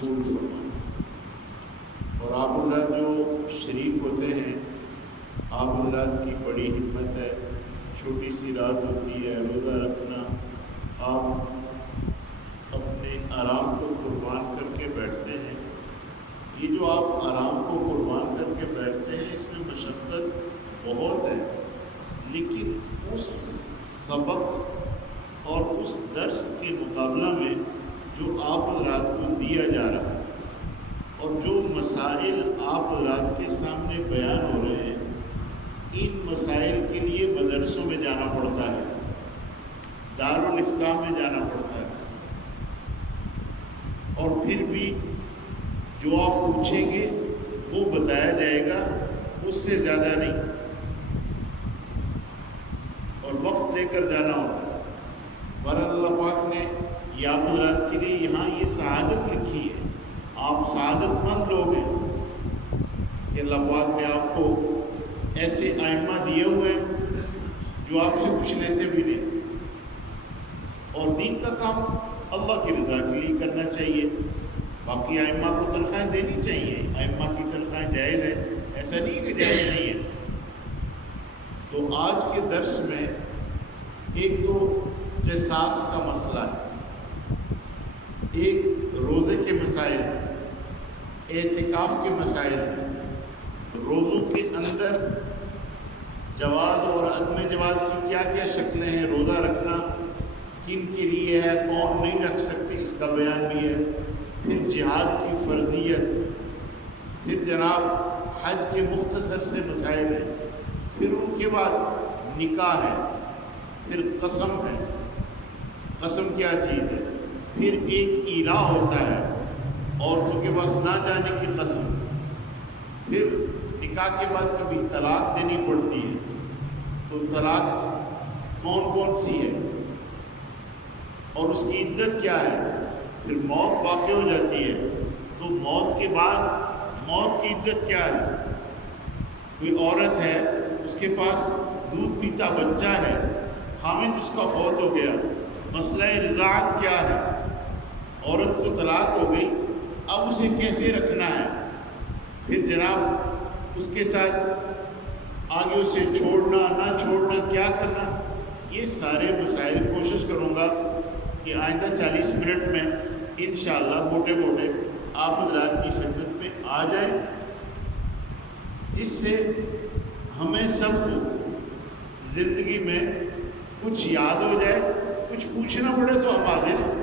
قبول فرمائے۔ اور آپ حضرات جو شریک ہوتے ہیں، آپ حضرات کی بڑی ہمت ہے، چھوٹی سی رات ہوتی ہے، روزہ رکھنا، آپ اپنے آرام کو قربان کر کے بیٹھتے ہیں۔ یہ جو آپ آرام کو قربان کر کے بیٹھتے ہیں اس میں مشقت بہت ہے، لیکن اس سبق اور اس درس کے مقابلہ میں جو آپ حضرات کو دیا جا رہا ہے اور جو مسائل آپ حضرات کے سامنے بیان ہو رہے ہیں، ان مسائل کے لیے مدرسوں میں جانا پڑتا ہے، دارالافتاء میں جانا پڑتا ہے، اور پھر بھی جو آپ پوچھیں گے وہ بتایا جائے گا، اس سے زیادہ نہیں، اور وقت لے کر جانا ہوگا۔ بہرحال اللہ پاک نے یہ آپ حضرات کے لیے یہاں یہ سعادت لکھی ہے، آپ سعادت مند لوگ ہیں کہ اللہ پاک نے آپ کو ایسے ائمہ دیے ہوئے ہیں جو آپ سے کچھ لیتے بھی نہیں، اور دین کا کام اللہ کی رضا کے لیے کرنا چاہیے۔ باقی ائمہ کو تنخواہیں دینی چاہیے، ائمہ کی تنخواہیں جائز ہیں، ایسا نہیں کہ جائز نہیں ہے۔ تو آج کے درس میں ایک تو قصاص کا مسئلہ ہے، ایک روزے کے مسائل ہیں، اعتکاف کے مسائل ہیں، روزوں کے اندر جواز اور عدم جواز کی کیا کیا شکلیں ہیں، روزہ رکھنا کن کے لیے ہے، کون نہیں رکھ سکتے، اس کا بیان بھی ہے، پھر جہاد کی فرضیت، پھر جناب حج کے مختصر سے مسائل ہیں، پھر ان کے بعد نکاح ہے، پھر قسم ہے، قسم کیا چیز ہے، پھر ایک ایلا ہوتا ہے عورتوں کے پاس نہ جانے کی قسم، پھر نکاح کے بعد کبھی طلاق دینی پڑتی ہے، تو طلاق کون کون سی ہے اور اس کی عدت کیا ہے، پھر موت واقع ہو جاتی ہے تو موت کے بعد موت کی عدت کیا ہے، کوئی عورت ہے اس کے پاس دودھ پیتا بچہ ہے، خاوند اس کا فوت ہو گیا، مسئلہ رضاعت کیا ہے، عورت کو طلاق ہو گئی، اب اسے کیسے رکھنا ہے، پھر جناب اس کے ساتھ آگے اسے چھوڑنا نہ چھوڑنا کیا کرنا، یہ سارے مسائل کوشش کروں گا کہ آئندہ 40 منٹ میں انشاءاللہ موٹے موٹے آپ حضرات کی خدمت میں آ جائیں، جس سے ہمیں سب کو زندگی میں کچھ یاد ہو جائے، کچھ پوچھنا پڑے تو ہم حاضر ہیں۔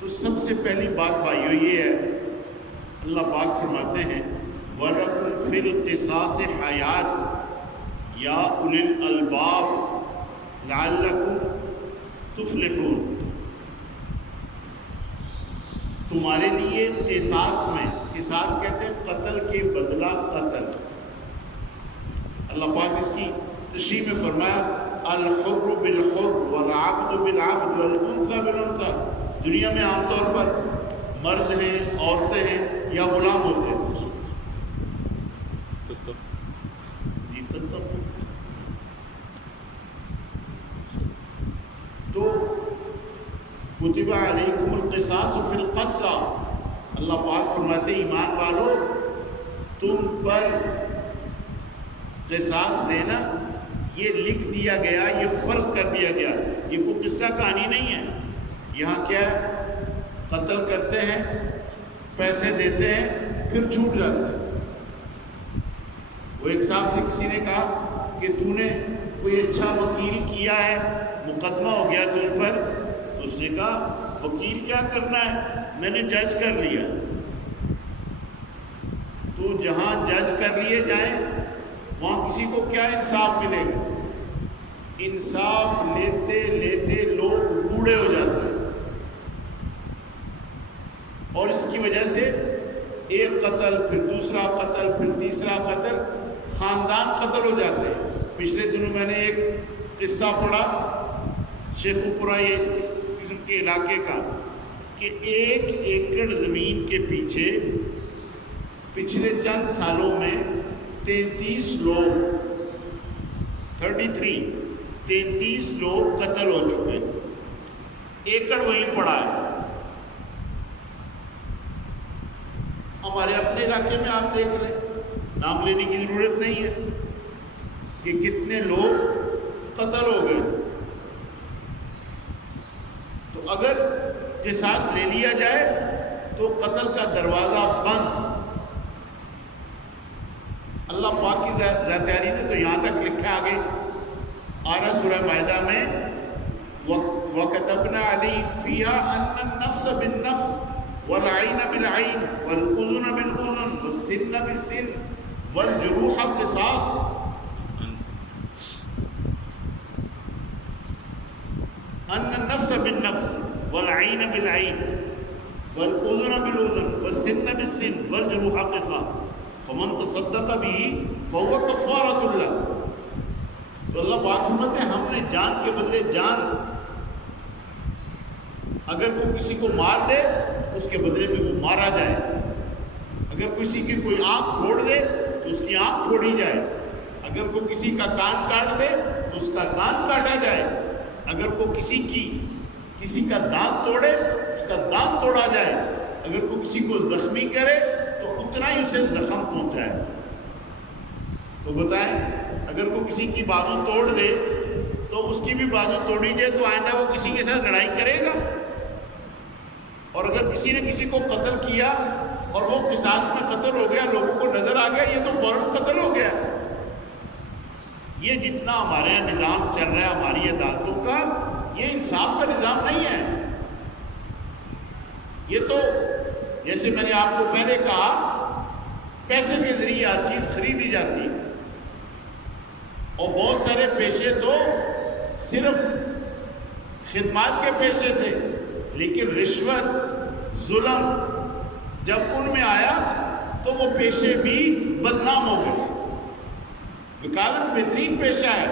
تو سب سے پہلی بات بھائیو یہ ہے، اللہ پاک فرماتے ہیں وَلَكُمْ فِي الْقِصَاصِ حَيَاةٌ يَا أُولِي الْأَلْبَابِ لَعَلَّكُمْ تُفْلِحُونَ، تمہارے لیے قصاص میں، قصاص کہتے ہیں قتل کے بدلہ قتل، اللہ پاک اس کی تشریح میں فرمایا الحر بالحر والعبد بالعبد والانثى بالانثى، دنیا میں عام طور پر مرد ہیں، عورتیں ہیں یا غلام ہوتے تھے، تو کتب علیکم القصاص فی القتل، اللہ پاک فرماتے ایمان والو تم پر قصاص دینا یہ لکھ دیا گیا، یہ فرض کر دیا گیا، یہ کوئی قصہ کہانی نہیں ہے۔ یہاں کیا ہے، قتل کرتے ہیں، پیسے دیتے ہیں، پھر چھوٹ جاتا ہے۔ وہ ایک صاحب سے کسی نے کہا کہ تو نے کوئی اچھا وکیل کیا ہے، مقدمہ ہو گیا تجھ پر، تو اس نے کہا وکیل کیا کرنا ہے، میں نے جج کر لیا۔ تو جہاں جج کر لیے جائیں وہاں کسی کو کیا انصاف ملے گا، انصاف لیتے لیتے لوگ بوڑھے ہو جاتے ہیں، اور اس کی وجہ سے ایک قتل، پھر دوسرا قتل، پھر تیسرا قتل، خاندان قتل ہو جاتے ہیں۔ پچھلے دنوں میں نے ایک قصہ پڑھا شیخو پورہ اس قسم کے علاقے کا، کہ 1 ایکڑ زمین کے پیچھے پچھلے چند سالوں میں 33 لوگ قتل ہو چکے، ایکڑ وہیں پڑا ہے، ہمارے اپنے علاقے میں آپ دیکھ لیں، نام لینے کی ضرورت نہیں ہے کہ کتنے لوگ قتل ہو گئے. تو اگر قصاص لے لیا جائے تو قتل کا دروازہ بند. اللہ پاک کی ذات عالی نے تو یہاں تک لکھا آگے آ رہا سورہ مائدہ میں وَكَتَبْنَا عَلَيْهِمْ فِيهَا أَنَّ النَّفْسَ بِالنَّفْسِ وَالْعَيْنَ بِالْعَيْنِ وَالْأُذُنَ بِالْأُذُنِ وَالسِّنَّ بِالسِّنِّ وَالْجُرُوحَ قِصَاصٌ أَنَّ النَّفْسَ بِالنَّفْسِ وَالْعَيْنَ بِالْعَيْنِ وَالْأُذُنَ بِالْأُذُنِ وَالسِّنَّ بِالسِّنِّ وَالْجُرُوحَ قِصَاصٌ فَمَنْ تَصَدَّقَ بِهِ فَهُوَ كَفَّارَةٌ لَهُ. تو اللہ پاک فرماتے ہیں ہم نے جان کے بدلے جان، اگر کوئی کسی کو مار دے اس کے بدلے میں وہ مارا جائے، اگر کسی کی کوئی آنکھ پھوڑ دے تو اس کی آنکھ پھوڑی جائے، اگر کوئی کسی کا کان کاٹ دے تو اس کا کان کاٹا جائے، اگر کوئی کسی کا دانت توڑے اس کا دانت توڑا جائے، اگر کوئی کسی کو زخمی کرے تو اتنا ہی اسے زخم پہنچائے. تو بتائیں اگر کوئی کسی کی بازو توڑ دے تو اس کی بھی بازو توڑی جائے تو آئندہ وہ کسی کے ساتھ لڑائی کرے گا. اور اگر کسی نے کسی کو قتل کیا اور وہ قصاص میں قتل ہو گیا، لوگوں کو نظر آ گیا یہ تو فوراً قتل ہو گیا. یہ جتنا ہمارے یہاں نظام چل رہا ہے ہماری عدالتوں کا، یہ انصاف کا نظام نہیں ہے. یہ تو جیسے میں نے آپ کو پہلے کہا پیسے کے ذریعے ہر چیز خریدی جاتی ہے، اور بہت سارے پیشے تو صرف خدمات کے پیشے تھے، لیکن رشوت ظلم جب ان میں آیا تو وہ پیشے بھی بدنام ہو گئے. وکالت بہترین پیشہ ہے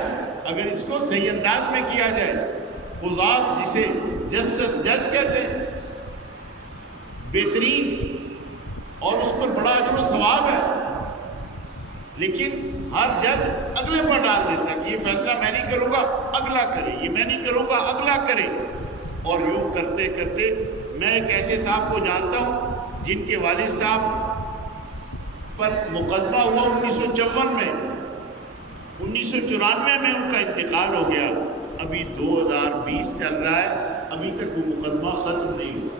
اگر اس کو صحیح انداز میں کیا جائے. قضات جسے جج کہتے ہیں بہترین، اور اس پر بڑا اجر و ثواب ہے، لیکن ہر جج اگلے پر ڈال دیتا ہے کہ یہ فیصلہ میں نہیں کروں گا اگلا کرے، یہ میں نہیں کروں گا اگلا کرے. اور یوں کرتے کرتے میں ایک ایسے صاحب کو جانتا ہوں جن کے والد صاحب پر مقدمہ ہوا 1954 میں، 1994 میں ان کا انتقال ہو گیا. ابھی 2020 چل رہا ہے، ابھی تک وہ مقدمہ ختم نہیں ہوا.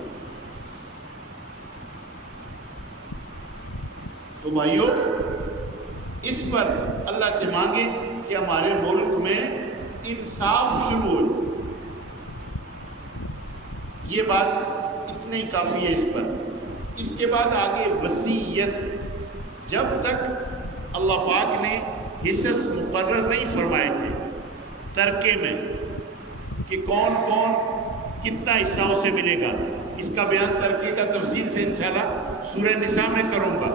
تو بھائیو اس پر اللہ سے مانگیں کہ ہمارے ملک میں انصاف شروع ہو. یہ بات اتنی ہی کافی ہے اس پر. اس کے بعد آگے وصیت. جب تک اللہ پاک نے حصص مقرر نہیں فرمائے تھے ترکے میں کہ کون کون کتنا حصہ اسے ملے گا، اس کا بیان ترکے کا تفصیل سے انشاءاللہ سورہ نساء میں کروں گا.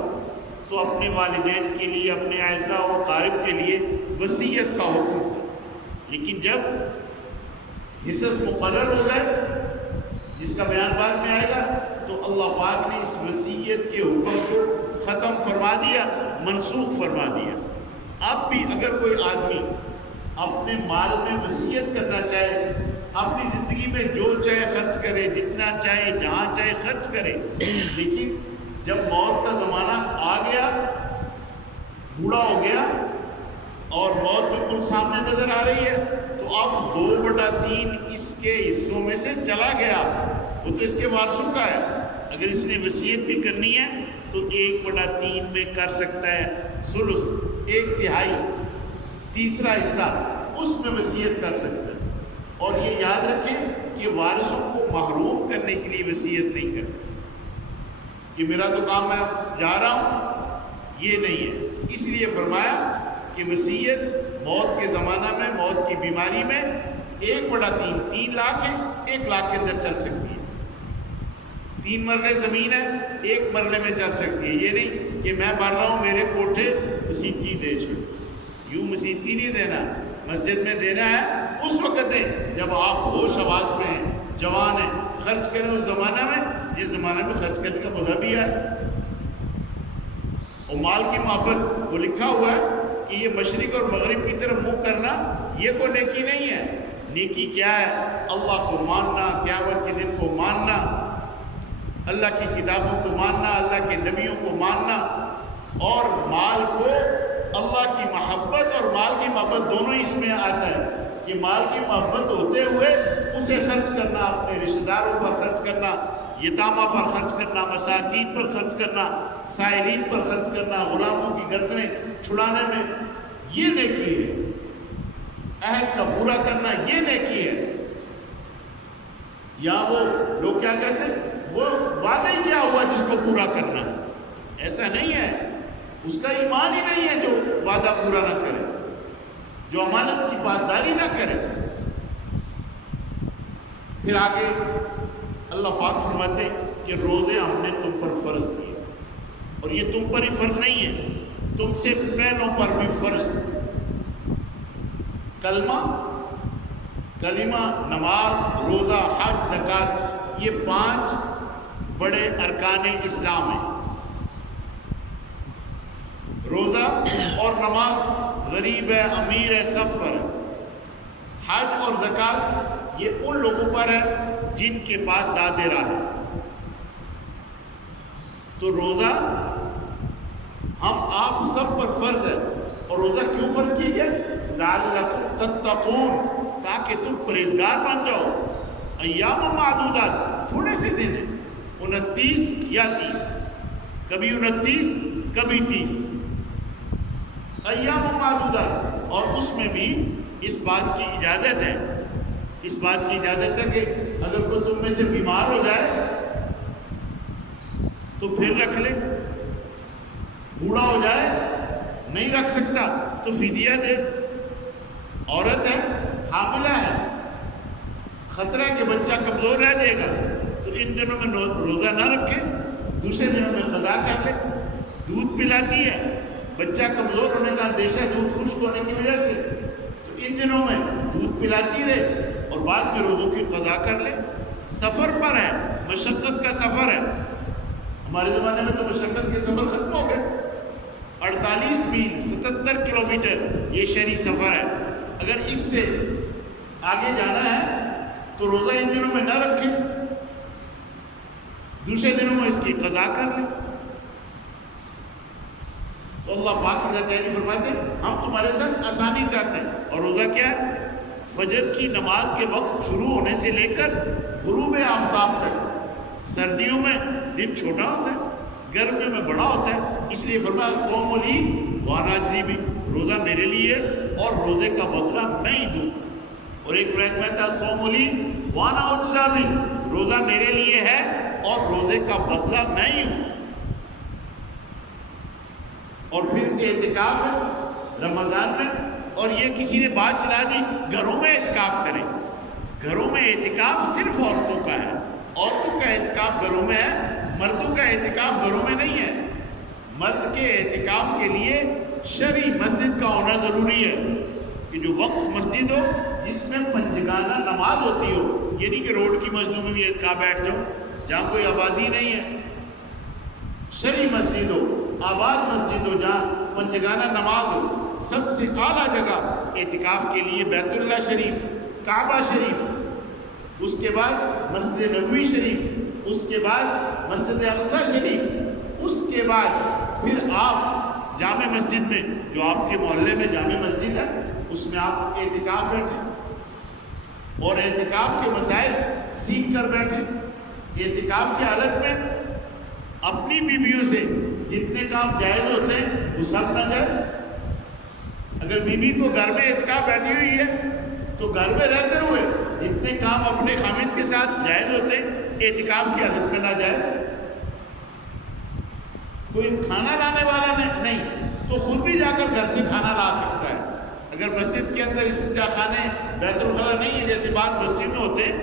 تو اپنے والدین کے لیے، اپنے اعزاء و اقارب کے لیے وصیت کا حکم تھا. لیکن جب حصص مقرر ہو گئے جس کا بیان بعد میں آئے گا تو اللہ پاک نے اس وصیت کے حکم کو ختم فرما دیا، منسوخ فرما دیا. اب بھی اگر کوئی آدمی اپنے مال میں وصیت کرنا چاہے، اپنی زندگی میں جو چاہے خرچ کرے، جتنا چاہے جہاں چاہے خرچ کرے، لیکن جب موت کا زمانہ آ گیا، بوڑھا ہو گیا اور موت بالکل سامنے نظر آ رہی ہے، تو اب 2/3 اس کے حصوں میں سے چلا گیا، وہ تو اس کے وارثوں کا ہے. اگر اس نے وصیت بھی کرنی ہے تو 1/3 میں کر سکتا ہے، ثلث 1/3 تیسرا حصہ اس میں وصیت کر سکتا ہے. اور یہ یاد رکھیں کہ وارثوں کو محروم کرنے کے لیے وصیت نہیں کرنی کہ میرا تو کام میں جا رہا ہوں، یہ نہیں ہے. اس لیے فرمایا کہ وصیت موت کے زمانہ میں، موت کی بیماری میں 1/3 3 لاکھ ہے، 1 لاکھ کے اندر چل سکتی ہے. 3 مرلے زمین ہے، 1 مرلے میں چل سکتی ہے. یہ نہیں کہ میں مر رہا ہوں میرے کوٹھے مسیتی دے چھوڑ. یوں مسیتی نہیں دینا، مسجد میں دینا ہے اس وقت دیں جب آپ ہوش حواس میں ہیں، جوان ہیں. خرچ کریں اس زمانہ میں جس زمانے میں خرچ کرنے کا مزہ بھی ہے. اور مال کی محبت وہ لکھا ہوا ہے کہ یہ مشرق اور مغرب کی طرف منہ کرنا یہ کوئی نیکی نہیں ہے. نیکی کیا ہے؟ اللہ کو ماننا، قیامت کے دن کو ماننا. اللہ کی کتابوں کو ماننا، اللہ کے نبیوں کو ماننا، اور مال کو اللہ کی محبت اور مال کی محبت دونوں اس میں آتا ہے کہ مال کی محبت ہوتے ہوئے اسے خرچ کرنا، اپنے رشتہ داروں پر خرچ کرنا، یتامہ پر خرچ کرنا، مساکین پر خرچ کرنا، سائلین پر خرچ کرنا، غلاموں کی گردنیں چھڑانے میں، یہ نیکی ہے۔ عہد کا پورا کرنا یہ نیکی ہے۔ یا وہ لوگ کیا کہتے ہیں، وہ وعدہ ہی کیا ہوا جس کو پورا کرنا ہے؟ ایسا نہیں ہے، اس کا ایمان ہی نہیں ہے جو وعدہ پورا نہ کرے، جو امانت کی پاسداری نہ کرے۔ پھر آگے اللہ پاک فرماتے ہیں کہ روزے ہم نے تم پر فرض کیے، اور یہ تم پر ہی فرض نہیں ہے، تم سے پہلوں پر بھی فرض تھا۔ کلمہ، نماز، روزہ، حج، زکوٰۃ، یہ 5 بڑے ارکان اسلام ہیں۔ روزہ اور نماز غریب ہے، امیر ہے، سب پر ہے۔ حج اور زکوٰۃ یہ ان لوگوں پر ہے جن کے پاس زیادہ راہ ہے۔ تو روزہ ہم آپ سب پر فرض ہے۔ اور روزہ کیوں فرض کیجئے؟ لعلکم تتقون، تاکہ تم پرہیزگار بن جاؤ۔ ایام معدودات، تھوڑے سے دن ہیں، 29 یا 30، کبھی 29 کبھی 30، ایام معدودات۔ اور اس میں بھی اس بات کی اجازت ہے، اس بات کی اجازت ہے کہ اگر کوئی تم میں سے بیمار ہو جائے تو پھر رکھ لے، بوڑھا ہو جائے نہیں رکھ سکتا تو فدیہ دے، عورت ہے، حاملہ ہے، خطرہ ہے کہ بچہ کمزور رہ جائے گا تو ان دنوں میں روزہ نہ رکھے، دوسرے دنوں میں قضا کر لے۔ دودھ پلاتی ہے، بچہ کمزور ہونے کا اندیشہ ہے دودھ خشک ہونے کی وجہ سے، تو ان دنوں میں دودھ پلاتی رہے اور بعد میں روزوں کی قضا کر لے۔ سفر پر ہے، مشقت کا سفر ہے، ہمارے زمانے میں تو مشقت کے سفر ختم ہو گئے۔ 48 میل 77 کلومیٹر یہ شہری سفر ہے، اگر اس سے آگے جانا ہے تو روزہ ان دنوں میں نہ رکھے، دوسرے دنوں میں اس کی قضا کر لیں۔ تو اللہ پاک فرماتے ہیں ہم تمہارے ساتھ آسانی چاہتے ہیں۔ اور روزہ کیا ہے؟ فجر کی نماز کے وقت شروع ہونے سے لے کر غروب آفتاب تک۔ سردیوں میں دن چھوٹا ہوتا ہے، گرمیوں میں بڑا ہوتا ہے، اس لیے فرمایا صوم لی وانا اجزی بھی، روزہ میرے لیے اور روزے کا بدلہ میں ہی دوں۔ اور ایک روایت میں تھا صوم لی وانا اجزا بھی، روزہ میرے لیے ہے اور روزے کا بدلہ میں ہی ہوں۔ اور پھر اعتکاف ہے رمضان میں، اور یہ کسی نے بات چلا دی گھروں میں اعتکاف کریں۔ گھروں میں اعتکاف صرف عورتوں کا ہے، عورتوں کا اعتکاف گھروں میں ہے، مردوں کا اعتکاف گھروں میں نہیں ہے۔ مرد کے اعتکاف کے لیے شرعی مسجد کا ہونا ضروری ہے، کہ جو وقف مسجد ہو جس میں پنجگانہ نماز ہوتی ہو، یہ نہیں کہ روڈ کی مسجدوں میں بھی اعتکاف بیٹھ جاؤ جہاں کوئی آبادی نہیں ہے۔ شرعی مسجد ہو، آباد مسجد ہو جہاں پنجگانہ نماز ہو۔ سب سے اعلیٰ جگہ اعتکاف کے لیے بیت اللہ شریف، کعبہ شریف، اس کے بعد مسجد نبوی شریف، اس کے بعد مسجد اقصی شریف، اس کے بعد پھر آپ جامع مسجد میں، جو آپ کے محلے میں جامع مسجد ہے، اس میں آپ اعتکاف بیٹھیں اور اعتکاف کے مسائل سیکھ کر بیٹھیں۔ اعتکاف کی حالت میں اپنی بیویوں سے جتنے کام جائز ہوتے ہیں وہ سب ناجائز۔ اگر بیوی کو گھر میں اعتکاف بیٹھی ہوئی ہے تو گھر میں رہتے ہوئے جتنے کام اپنے خامد کے ساتھ جائز ہوتے ہیں اعتکاف کی حالت میں ناجائز۔ کوئی کھانا لانے والا نہیں تو خود بھی جا کر گھر سے کھانا لا سکتا ہے۔ اگر مسجد کے اندر استنجا خانے بیت الخلا نہیں ہے جیسے بعض بستیوں میں ہوتے ہیں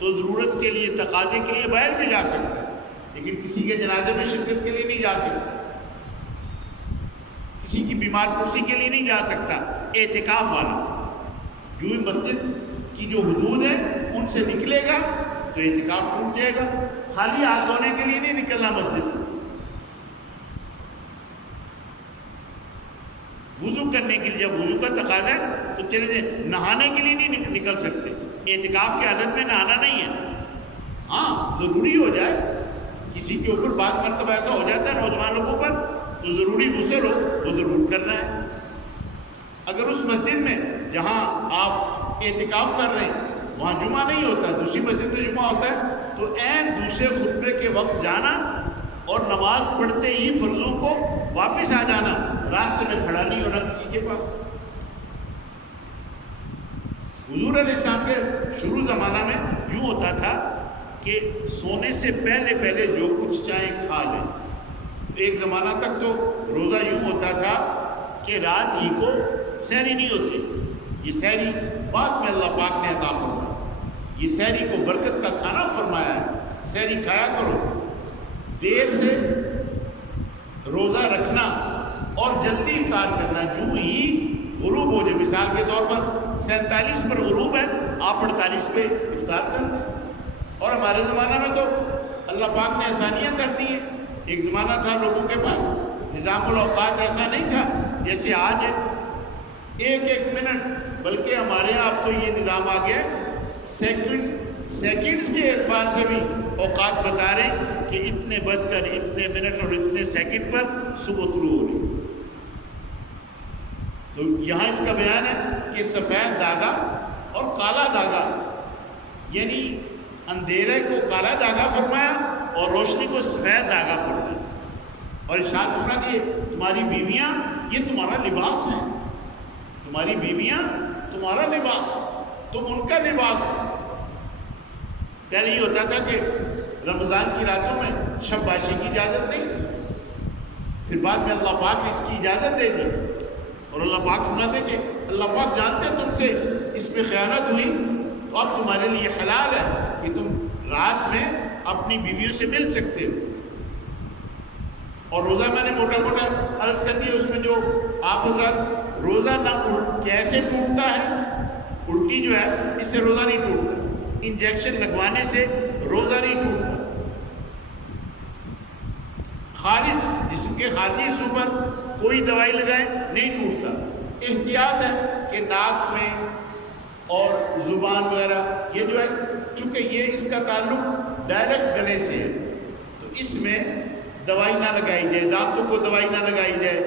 تو ضرورت کے لیے، تقاضے کے لیے باہر بھی جا سکتا ہے، لیکن کسی کے جنازے میں شرکت کے لیے نہیں جا سکتا، کسی کی بیمار کرسی کے لیے نہیں جا سکتا۔ اعتکاف والا جو مسجد کی جو حدود ہے ان سے نکلے گا تو اعتکاف ٹوٹ جائے گا۔ خالی ہاتھ دھونے کے لیے نہیں نکلنا مسجد سے، وضو کرنے کے لیے، جب وضو کا تقاضا ہے تو چلے جائیں، نہانے کے لیے نہیں نکل سکتے۔ اعتکاف کی حالت میں نہانا نہیں ہے، ہاں ضروری ہو جائے کسی کے اوپر بعض مرتبہ ایسا ہو جاتا ہے نوجوان لوگوں پر تو ضروری غسل ہو وہ ضرور کرنا ہے. اگر اس مسجد میں جہاں آپ اعتکاف کر رہے ہیں وہاں جمعہ نہیں ہوتا، دوسری مسجد میں جمعہ ہوتا ہے، تو عین دوسرے خطبے کے وقت جانا اور نماز پڑھتے ہی فرضوں کو واپس آ جانا، راستے میں کھڑا نہیں ہونا کسی کے پاس. حضور علیہ السلام کے شروع زمانہ میں یوں ہوتا تھا کہ سونے سے پہلے پہلے جو کچھ چاہیں کھا لیں. ایک زمانہ تک تو روزہ یوں ہوتا تھا کہ رات ہی کو سحری نہیں ہوتی تھی. یہ سحری بعد میں اللہ پاک نے عطا فرمایا. یہ سحری کو برکت کا کھانا فرمایا ہے. سحری کھایا کرو. دیر سے روزہ رکھنا اور جلدی افطار کرنا. جو ہی غروب ہو جائے، مثال کے طور پر 47 پر غروب ہے، آپ 48 پہ افطار کر دیں. اور ہمارے زمانہ میں تو اللہ پاک نے آسانیاں کر دی ہیں. ایک زمانہ تھا لوگوں کے پاس نظام الاوقات ایسا نہیں تھا جیسے آج ہے. ایک ایک منٹ، بلکہ ہمارے یہاں اب تو یہ نظام آ گیا ہے، سیکنڈز کے اعتبار سے بھی اوقات بتا رہے ہیں کہ اتنے بج کر اتنے منٹ اور اتنے سیکنڈ پر صبح طلوع ہو رہی. تو یہاں اس کا بیان ہے کہ سفید دھاگا اور کالا دھاگا، یعنی اندھیرے کو کالا دھاگا فرمایا اور روشنی کو سفید دھاگا فرمایا. اور ارشاد فرمایا کہ تمہاری بیویاں یہ تمہارا لباس ہے. تمہاری بیویاں تمہارا لباس، تم ان کا لباس. پہلے یہ ہوتا تھا کہ رمضان کی راتوں میں شب باشی کی اجازت نہیں تھی، پھر بعد میں اللہ پاک نے اس کی اجازت دے دی. اور اللہ پاک فرماتے کہ اللہ پاک جانتے تم سے اس میں خیانت ہوئی تو اب تمہارے لیے حلال ہے کہ تم رات میں اپنی بیویوں سے مل سکتے ہو. اور روزہ میں نے موٹا موٹا عرض کر دیا، اس میں جو آپ حضرات روزہ نہ کیسے ٹوٹتا ہے، الٹی جو ہے اس سے روزہ نہیں ٹوٹتا. انجیکشن لگوانے سے روزہ نہیں ٹوٹتا. خارج جسم کے خارجی حصوں پر کوئی دوائی لگائیں نہیں ٹوٹتا. احتیاط ہے کہ ناک میں اور زبان وغیرہ یہ جو ہے، چونکہ یہ اس کا تعلق ڈائریکٹ گلے سے ہے تو اس میں دوائی نہ لگائی جائے، دانتوں کو دوائی نہ لگائی جائے،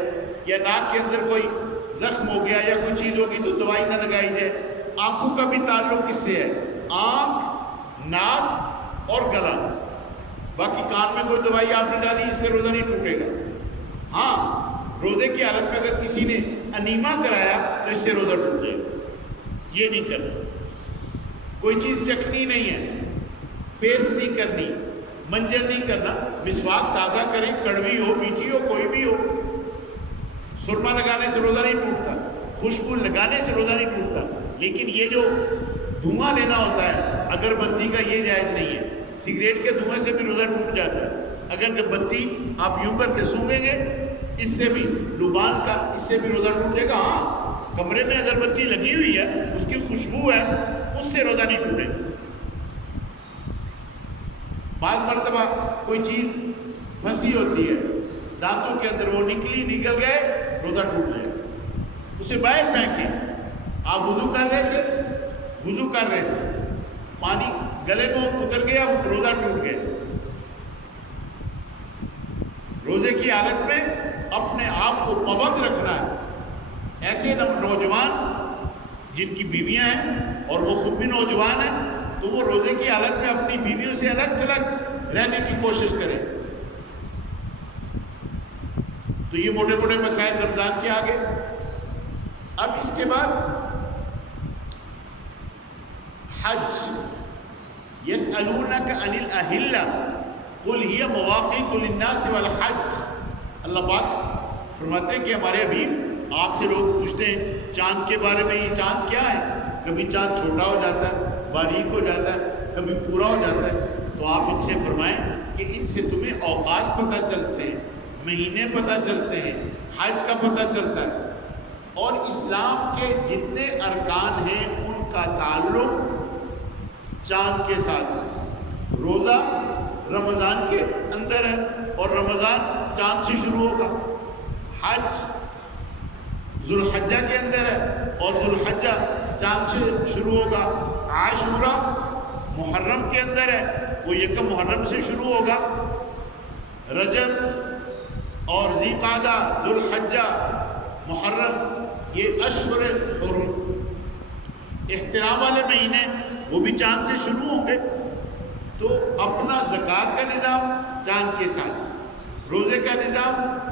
یا ناک کے اندر کوئی زخم ہو گیا یا کوئی چیز ہوگی تو دوائی نہ لگائی جائے. آنکھوں کا بھی تعلق کس سے ہے، آنکھ، ناک اور گلا. باقی کان میں کوئی دوائی آپ نے ڈالی اس سے روزہ نہیں ٹوٹے گا. ہاں روزے کی حالت میں اگر کسی نے انیما کرایا تو اس سے روزہ ٹوٹ جائے گا. یہ نہیں کرنا. کوئی چیز چکھنی نہیں ہے، پیسٹ نہیں کرنی، منجن نہیں کرنا. مسواک تازہ کریں، کڑوی ہو میٹھی ہو کوئی بھی ہو. سرما لگانے سے روزہ نہیں ٹوٹتا، خوشبو لگانے سے روزہ نہیں ٹوٹتا. لیکن یہ جو دھواں لینا ہوتا ہے اگربتی کا یہ جائز نہیں ہے. سگریٹ کے دھوئیں سے بھی روزہ ٹوٹ جاتا ہے. اگر بتی آپ یوں کر کے سونگیں گے اس سے بھی، لبان کا اس سے بھی روزہ ٹوٹ جائے گا. ہاں کمرے میں اگربتی لگی ہوئی ہے، اس کی خوشبو ہے، اس سے روزہ نہیں ٹوٹے گا. بعض مرتبہ کوئی چیز پھنسی ہوتی ہے دانتوں کے اندر، وہ نکل گئے، روزہ ٹوٹ جائے. اسے باہر پھینکیں. آپ وضو کر رہے تھے، پانی گلے میں اتر گیا، روزہ ٹوٹ گیا. روزے کی حالت میں اپنے آپ کو پابند رکھنا ہے. ایسے نوجوان جن کی بیویاں ہیں اور وہ خود بھی نوجوان ہیں تو وہ روزے کی حالت میں اپنی بیویوں سے الگ تھلگ رہنے کی کوشش کریں. تو یہ موٹے موٹے مسائل رمضان کے آگے. اب اس کے بعد حج. یسألونک عن الاہلہ قل ہی مواقیت للناس والحج. اللہ پاک فرماتے ہیں کہ ہمارے حبیب آپ سے لوگ پوچھتے ہیں چاند کے بارے میں، یہ چاند کیا ہے؟ کبھی چاند چھوٹا ہو جاتا ہے، باریک ہو جاتا ہے، کبھی پورا ہو جاتا ہے. تو آپ ان سے فرمائیں کہ ان سے تمہیں اوقات پتہ چلتے ہیں، مہینے پتہ چلتے ہیں، حج کا پتہ چلتا ہے. اور اسلام کے جتنے ارکان ہیں ان کا تعلق چاند کے ساتھ ہے. روزہ رمضان کے اندر ہے اور رمضان چاند سے شروع ہوگا. حج ذوالحجہ کے اندر ہے اور ذوالحجہ چاند سے شروع ہوگا. عاشورہ محرم کے اندر ہے، وہ یکم محرم سے شروع ہوگا. رجب اور ذی قعدہ، ذوالحجہ، محرم، یہ اشہر حرم، احترام والے مہینے وہ بھی چاند سے شروع ہوں گے. تو اپنا زکوٰۃ کا نظام چاند کے ساتھ، روزے کا نظام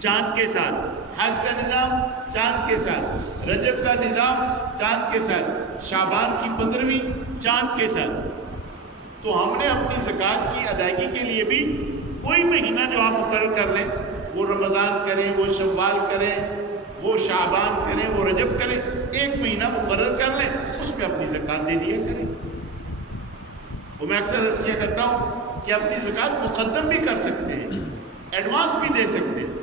چاند کے ساتھ، حج کا نظام چاند کے ساتھ، رجب کا نظام چاند کے ساتھ، شعبان کی 15ویں چاند کے ساتھ. تو ہم نے اپنی زکوٰۃ کی ادائیگی کے لیے بھی کوئی مہینہ جو آپ مقرر کر لیں، وہ رمضان کریں، وہ شوال کریں، وہ شعبان کریں، وہ رجب کریں، ایک مہینہ مقرر کر لیں، اس میں اپنی زکوٰۃ دے دیا کریں. وہ میں اکثر عرض کیا کرتا ہوں کہ اپنی زکوٰۃ مقدم بھی کر سکتے ہیں، ایڈوانس بھی دے سکتے ہیں.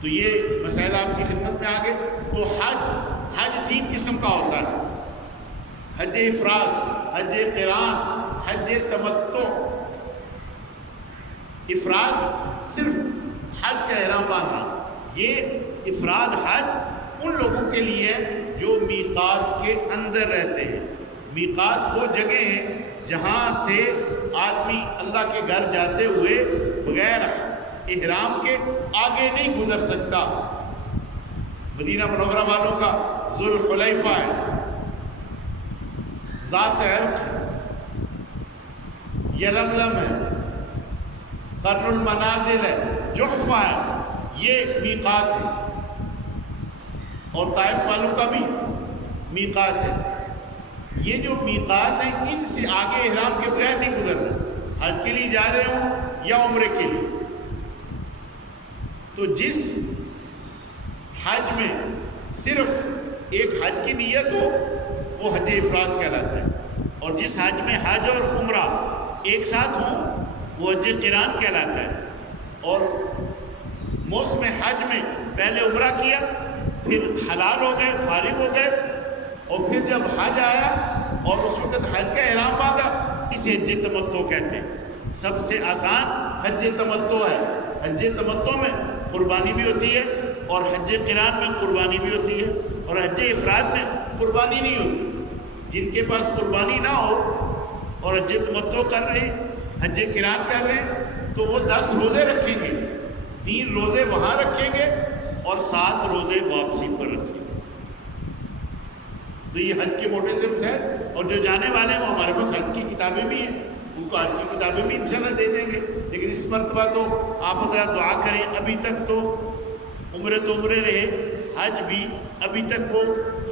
تو یہ مسائل آپ کی خدمت میں آ گئے. تو حج 3 قسم کا ہوتا ہے: حج افراد، حج قران، حج تمتع. افراد صرف حج کا احرام باندھنا. یہ افراد حج ان لوگوں کے لیے جو میقات کے اندر رہتے ہیں. میقات وہ جگہ ہیں جہاں سے آدمی اللہ کے گھر جاتے ہوئے بغیر احرام کے آگے نہیں گزر سکتا. مدینہ منورہ والوں کا ذوالحلیفہ ہے، ذات عرق ہے، یلملم ہے، قرن المنازل ہے، جحفہ ہے. یہ میقات ہے. اور طائف والوں کا بھی میقات ہے. یہ جو میقات ہیں ان سے آگے احرام کے بغیر نہیں گزرنا. حج کے لیے جا رہے ہوں یا عمرے کے لیے. تو جس حج میں صرف ایک حج کی نیت ہو وہ حج افراد کہلاتا ہے. اور جس حج میں حج اور عمرہ ایک ساتھ ہوں وہ حج قران کہلاتا ہے. اور موسم حج میں پہلے عمرہ کیا، پھر حلال ہو گئے، فارغ ہو گئے، اور پھر جب حج آیا اور اس وقت حج کا احرام باندھا، اسے حج تمتع کہتے ہیں. سب سے آسان حج تمتع ہے. حج تمتع میں قربانی بھی ہوتی ہے، اور حج قران میں قربانی بھی ہوتی ہے، اور حج افراد میں قربانی نہیں ہوتی. جن کے پاس قربانی نہ ہو اور حج تمتع کر رہے ہیں، حج قران کر رہے ہیں، تو وہ 10 روزے رکھیں گے. 3 روزے وہاں رکھیں گے اور 7 روزے واپسی پر رکھیں گے. تو یہ حج کے موٹے سے مسائل. اور جو جانے والے ہیں وہ ہمارے پاس حج کی کتابیں بھی ہیں، ان کو حج کی کتابیں بھی انشاءاللہ دے دیں گے. لیکن اس مرتبہ تو آپ حضرات دعا کریں. ابھی تک تو عمرے تو عمرے رہے، حج بھی ابھی تک وہ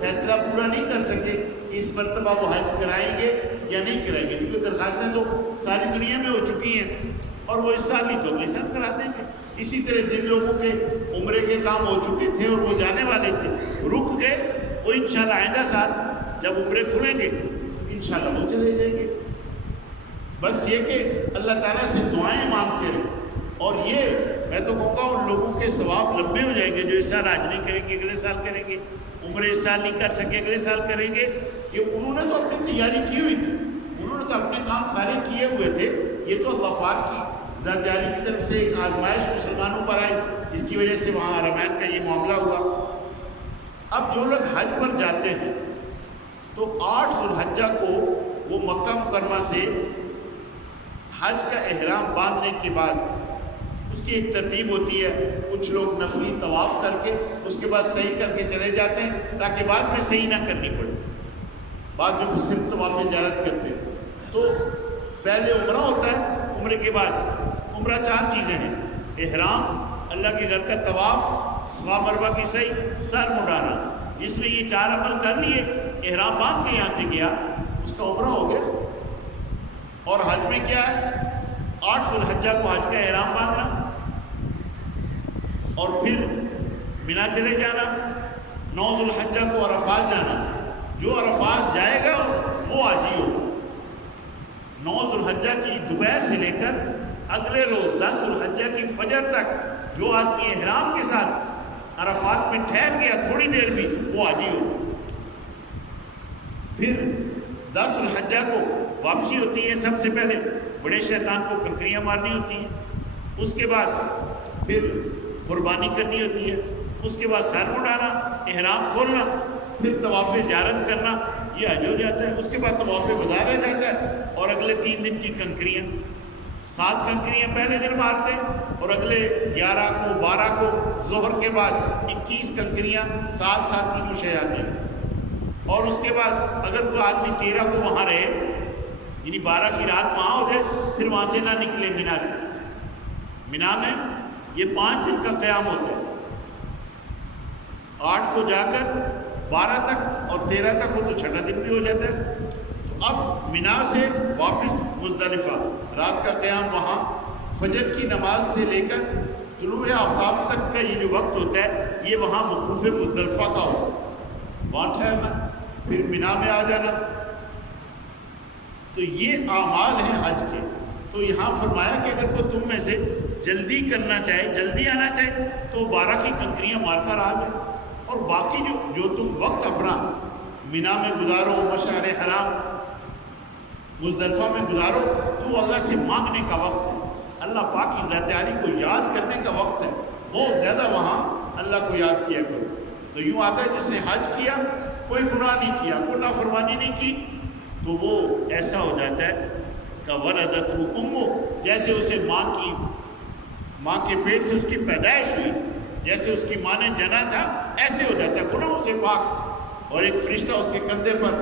فیصلہ پورا نہیں کر سکے کہ اس مرتبہ وہ حج کرائیں گے یا نہیں کرائیں گے. کیونکہ درخواستیں تو ساری دنیا میں ہو چکی ہیں، اور وہ اس سال نہیں تو اگلے سال کرا دیں گے. اسی طرح جن لوگوں کے عمرے کے کام ہو چکے تھے اور وہ جانے والے تھے، رک گئے، وہ انشاءاللہ آئندہ سال جب عمرے کھلیں گے انشاءاللہ وہ چلے جائیں گے. بس یہ کہ اللہ تعالیٰ سے دعائیں مانگتے رہیں. اور یہ میں تو کہوں گا ان لوگوں کے ثواب لمبے ہو جائیں گے جو اس سال حج نہیں کریں گے، اگلے سال کریں گے. عمرے اس سال نہیں کر سکے، اگلے سال کریں گے. کہ انہوں نے تو اپنی تیاری کی ہوئی تھی، انہوں نے تو اپنے کام سارے کیے ہوئے تھے. یہ تو اللہ پاک کی ذات عالی کی طرف سے ایک آزمائش مسلمانوں پر آئی، جس کی وجہ سے وہاں حرمین کا یہ معاملہ ہوا. اب جو لوگ حج پر جاتے ہیں تو 8 ذوالحجہ کو وہ مکہ مکرمہ سے حج کا احرام باندھنے کے بعد اس کی ایک ترتیب ہوتی ہے. کچھ لوگ نفلی طواف کر کے اس کے بعد صحیح کر کے چلے جاتے ہیں تاکہ بعد میں صحیح نہ کرنی پڑے. بعد میں پھر صرف طواف زیارت کرتے ہیں. تو پہلے عمرہ ہوتا ہے، عمرے کے بعد عمرہ 4 چیزیں ہیں: احرام، اللہ کے گھر کا طواف، صفا مروہ کی صحیح، سر مڈانا. جس نے یہ 4 عمل کر لیے، احرام باندھ کے یہاں سے گیا، اس کا عمرہ ہو گیا. اور حج میں کیا ہے؟ 8 ذوالحجہ کو حج کا احرام باندھنا، اور پھر مینا چلے جانا. 9 ذوالحجہ کو عرفات جانا. جو عرفات جائے گا وہ حاجی ہوگا. 9 ذوالحجہ کی دوپہر سے لے کر اگلے روز 10 ذوالحجہ کی فجر تک جو آدمی احرام کے ساتھ عرفات میں ٹھہر گیا تھوڑی دیر بھی، وہ حاجی ہوگا. پھر 10 ذوالحجہ کو واپسی ہوتی ہے. سب سے پہلے بڑے شیطان کو کنکریاں مارنی ہوتی ہیں، اس کے بعد پھر قربانی کرنی ہوتی ہے، اس کے بعد سر مڈانا، احرام کھولنا، پھر طواف زیارت کرنا، یہ حج ہو جاتا ہے۔ اس کے بعد طواف ودا رہ جاتا ہے، اور اگلے 3 دن کی کنکریاں، 7 کنکریاں پہلے دن مارتے ہیں، اور اگلے 11 کو 12 کو ظہر کے بعد 21 کنکریاں 7 تینوں شے آتے ہیں۔ اور اس کے بعد اگر کوئی آدمی 13 کو وہاں رہے، یعنی 12 کی رات وہاں ہو جائے، پھر وہاں سے نہ نکلے مینا سے۔ مینا میں یہ 5 دن کا قیام ہوتا ہے، 8 کو جا کر 12 تک، اور 13 تک ہو تو چھٹا دن بھی ہو جاتا ہے۔ تو اب مینا سے واپس مزدلفہ، رات کا قیام وہاں، فجر کی نماز سے لے کر طلوع آفتاب تک کا یہ جو وقت ہوتا ہے، یہ وہاں وقوف مزدلفہ کا ہوتا ہے، وہاں ٹھہرنا، پھر مینا میں آ جانا۔ تو یہ اعمال ہیں حج کے۔ تو یہاں فرمایا کہ اگر کوئی تم میں سے جلدی کرنا چاہے، جلدی آنا چاہے، تو 12 کی کنکریاں مار کر آ جائے، اور باقی جو تم وقت اپنا مینا میں گزارو، مشعر حرام مزدلفہ میں گزارو، تو اللہ سے مانگنے کا وقت ہے، اللہ پاک کی ذات عالی کو یاد کرنے کا وقت ہے۔ بہت زیادہ وہاں اللہ کو یاد کیا کرو۔ تو یوں آتا ہے جس نے حج کیا، کوئی گناہ نہیں کیا، کوئی نافرمانی نہیں کی، تو وہ ایسا ہو جاتا ہے کہ ولدتہ امہ، جیسے اسے ماں کے پیٹ سے اس کی پیدائش ہوئی، جیسے اس کی ماں نے جنا تھا، ایسے ہو جاتا ہے گناہوں سے پاک۔ اور ایک فرشتہ اس کے کندھے پر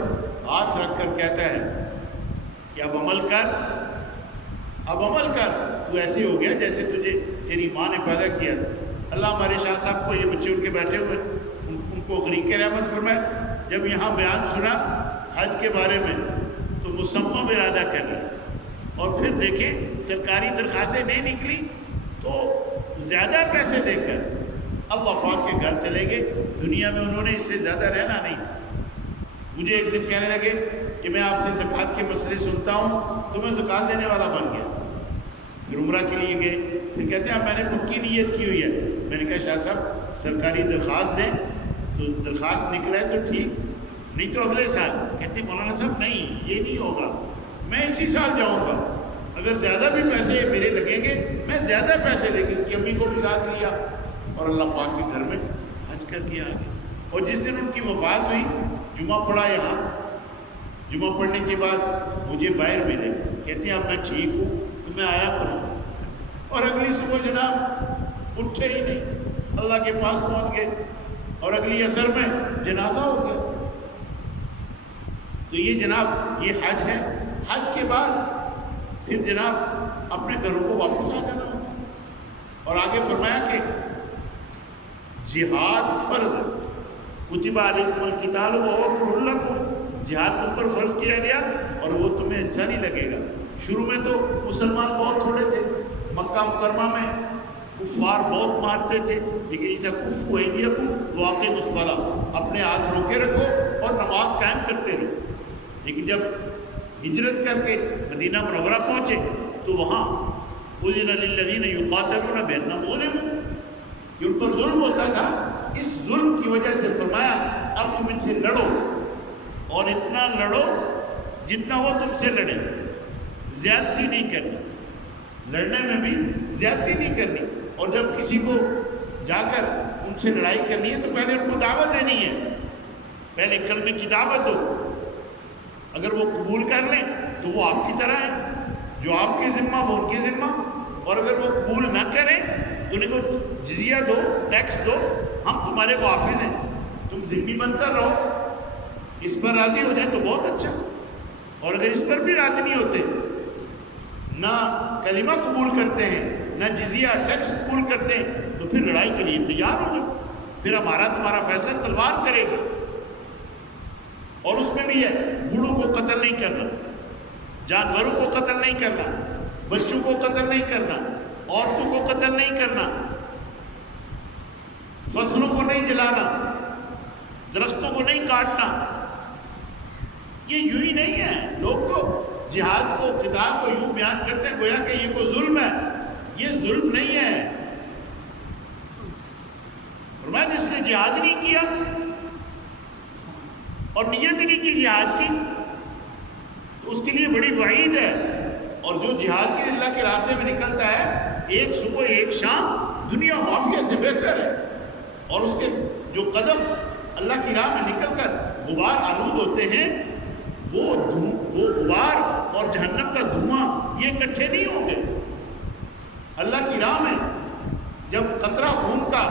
ہاتھ رکھ کر کہتا ہے کہ اب عمل کر، تو ایسے ہو گیا جیسے تجھے تیری ماں نے پیدا کیا تھا۔ اللہ ہمارے شاہ صاحب کو، یہ بچے ان کے بیٹھے ہوئے، ان کو غریق رحمت فرمائے، جب یہاں بیان سنا حج کے بارے میں تو مصمم ارادہ کر لیا، اور پھر دیکھیں سرکاری درخواستیں نہیں نکلی تو زیادہ پیسے دے کر اللہ پاک کے گھر چلے گئے۔ دنیا میں انہوں نے اس سے زیادہ رہنا نہیں تھا۔ مجھے ایک دن کہنے لگے کہ میں آپ سے زکوٰۃ کے مسئلے سنتا ہوں، تو میں زکوٰۃ دینے والا بن گیا۔ پھر عمرہ کے لیے گئے، پھر کہتے ہیں اب میں نے پکی نیت کی ہوئی ہے۔ میں نے کہا شاہ صاحب سرکاری درخواست دیں، تو درخواست نکلا ہے تو ٹھیک، نہیں تو اگلے سال۔ کہتے ہیں مولانا صاحب نہیں، یہ نہیں ہوگا، میں اسی سال جاؤں گا، اگر زیادہ بھی پیسے میرے لگیں گے میں زیادہ پیسے لے کے ان کی امی کو بھی ساتھ لیا، اور اللہ پاک کے گھر میں حج کر کے آ گئے۔ اور جس دن ان کی وفات ہوئی، جمعہ پڑھا یہاں، جمعہ پڑھنے کے بعد مجھے باہر ملے، کہتے ہیں اب میں ٹھیک ہوں تو میں آیا کروں گا۔ اور اگلی صبح جناب اٹھے ہی نہیں، اللہ کے پاس پہنچ گئے، اور اگلی عصر میں جنازہ ہو گیا۔ تو یہ جناب یہ حج ہے۔ حج کے بعد پھر جناب اپنے گھروں کو واپس آ جانا ہوتا ہے۔ اور آگے فرمایا کہ جہاد فرض ہے، کتب علیکم القتال وہو کرہ لکم، جہاد تم پر فرض کیا گیا اور وہ تمہیں اچھا نہیں لگے گا۔ شروع میں تو مسلمان بہت تھوڑے تھے، مکہ مکرمہ میں کفار بہت مارتے تھے، لیکن یہ تھا کفوا ایدیکم واقیموا الصلاۃ، اپنے ہاتھ روکے رکھو اور نماز قائم کرتے رہو۔ لیکن جب ہجرت کر کے مدینہ منورہ پہنچے تو وہاں اذن للذین یقاتلون بانہم ظلموا، کہ ان پر ظلم ہوتا تھا، اس ظلم کی وجہ سے فرمایا اب تم ان سے لڑو، اور اتنا لڑو جتنا وہ تم سے لڑے، زیادتی نہیں کرنی، لڑنے میں بھی زیادتی نہیں کرنی۔ اور جب کسی کو جا کر ان سے لڑائی کرنی ہے تو پہلے ان کو دعوت دینی ہے، پہلے کلمے کی دعوت دو، اگر وہ قبول کر لیں تو وہ آپ کی طرح ہیں، جو آپ کے ذمہ وہ ان کے ذمہ، اور اگر وہ قبول نہ کریں تو انہیں کو جزیہ دو، ٹیکس دو، ہم تمہارے محافظ ہیں، تم ذمہ بن کر رہو، اس پر راضی ہو جائے تو بہت اچھا، اور اگر اس پر بھی راضی نہیں ہوتے، نہ کلمہ قبول کرتے ہیں نہ جزیہ ٹیکس قبول کرتے ہیں، تو پھر لڑائی کے لیے تیار ہو جاؤ، پھر ہمارا تمہارا فیصلہ تلوار کرے گا۔ اور اس میں بھی ہے بوڑھوں کو قتل نہیں کرنا، جانوروں کو قتل نہیں کرنا، بچوں کو قتل نہیں کرنا، عورتوں کو قتل نہیں کرنا، فصلوں کو نہیں جلانا، درختوں کو نہیں کاٹنا۔ یہ یوں ہی نہیں ہے، لوگ تو جہاد کو قتال کو یوں بیان کرتے ہیں گویا کہ یہ کوئی ظلم ہے، یہ ظلم نہیں ہے۔ فرمایا جس نے جہاد نہیں کیا اور نیت نہیں کی جہاد کی تو اس کے لیے بڑی وعید ہے، اور جو جہاد کے لیے اللہ کے راستے میں نکلتا ہے ایک صبح ایک شام دنیا مافیا سے بہتر ہے، اور اس کے جو قدم اللہ کی راہ میں نکل کر غبار آلود ہوتے ہیں، وہ غبار اور جہنم کا دھواں یہ اکٹھے نہیں ہوں گے۔ اللہ کی راہ میں جب قطرہ خون کا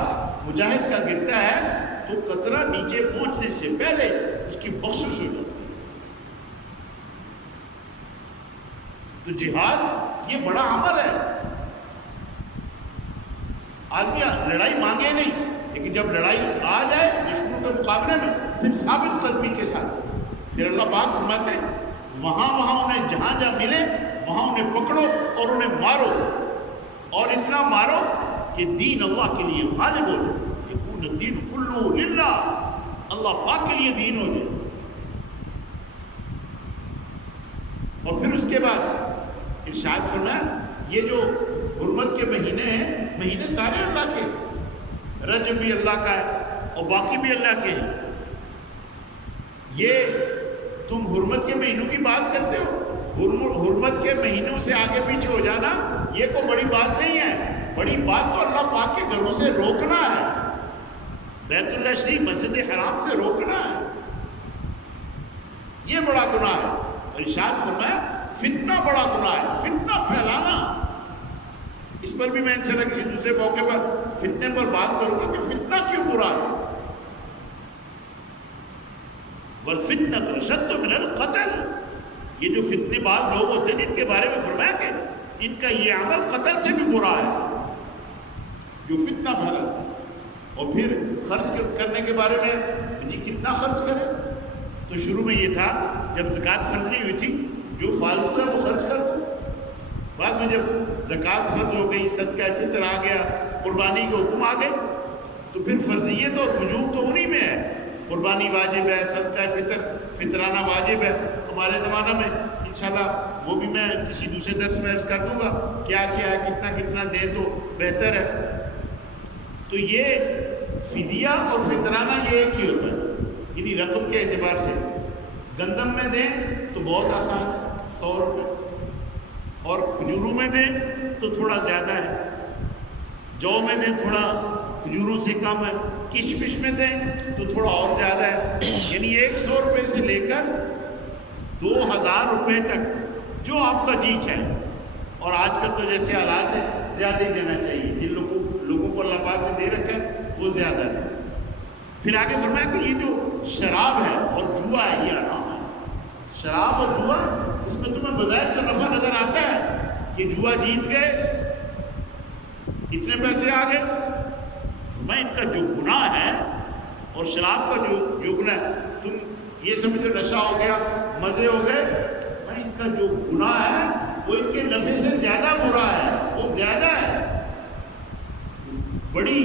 مجاہد کا گرتا ہے تو قطرہ نیچے پہنچنے سے پہلے اس کی بخشش ہو جاتی ہے۔ تو جہاد یہ بڑا عمل ہے۔ آدمی لڑائی مانگے نہیں، لیکن جب لڑائی آ جائے دشمنوں کے مقابلے میں پھر ثابت قدمی کے ساتھ، پھر اللہ پاک فرماتے ہیں وہاں انہیں جہاں ملے وہاں انہیں پکڑو اور انہیں مارو، اور اتنا مارو کہ دین اللہ کے لیے غالب ہو جائے، یکون الدین کلہ للہ، اللہ پاک کے لیے دین ہو جائے۔ اور پھر اس کے بعد ارشاد فرمایا یہ جو حرمت کے مہینے ہیں، مہینے سارے اللہ کے، رجب بھی اللہ کا ہے اور باقی بھی اللہ کے ہیں۔ یہ تم حرمت کے مہینوں کی بات کرتے ہو، حرمت کے مہینوں سے آگے پیچھے ہو جانا یہ کوئی بڑی بات نہیں ہے۔ بڑی بات تو اللہ پاک کے گھروں سے روکنا ہے، بیت اللہ شریف مسجد حرام سے روکنا ہے، یہ بڑا گناہ ہے۔ اور ارشاد فرمایا فتنہ بڑا گناہ ہے، فتنہ پھیلانا۔ اس پر بھی میں انشاءاللہ کسی دوسرے موقع پر فتنے پر بات کروں گا کہ فتنہ کیوں برا ہے۔ والفتنة أشد من القتل، یہ جو فتنے باز لوگ ہوتے ہیں ان کے بارے میں فرمایا کہ ان کا یہ عمل قتل سے بھی برا ہے، جو فتنہ پھیلاتا ہے۔ اور پھر خرچ کرنے کے بارے میں جی کتنا خرچ کریں، تو شروع میں یہ تھا جب زکوٰۃ فرض نہیں ہوئی تھی جو فالتو ہے وہ خرچ کر دو، بعد میں جب زکوٰۃ فرض ہو گئی، صدقہ فطر آ گیا، قربانی کے حکم آ گئے، تو پھر فرضیت اور وجوب تو انہی میں ہے۔ قربانی واجب ہے، صدقہ فطرانہ واجب ہے ہمارے زمانہ میں، انشاءاللہ وہ بھی میں کسی دوسرے درس میں عرض کر دوں گا کیا کیا ہے، کتنا کتنا دے تو بہتر ہے۔ تو یہ فدیہ اور فطرانہ یہ ایک ہی ہوتا ہے، یعنی رقم کے اعتبار سے گندم میں دیں تو بہت آسان ہے 100 روپے، اور کھجوروں میں دیں تو تھوڑا زیادہ ہے، جو میں دیں تھوڑا کھجوروں سے کم ہے، کشمش میں دیں تو تھوڑا اور زیادہ ہے، یعنی 100 روپے سے لے کر 2000 روپے تک جو آپ کا جی چاہے۔ اور آج کل تو جیسے حالات ہیں زیادہ ہی دینا چاہیے، جن لوگوں کو اللہ پاک نے دے رکھا ہے وہ زیادہ ہے۔ پھر آگے فرمایا کہ یہ جو شراب ہے اور جوا ہے یہ حرام ہے۔ شراب اور جوا اس میں تمہیں بظاہر تو نفع نظر آتا ہے کہ جوا جیت گئے، اتنے پیسے آ گئے، فرمایا ان کا جو گناہ ہے اور شراب کا جو گناہ ہے، تم یہ سمجھو نشہ ہو گیا، مزے ہو گئے، فرمایا ان کا جو گناہ ہے وہ ان کے نفع سے زیادہ برا ہے، وہ زیادہ ہے، بڑی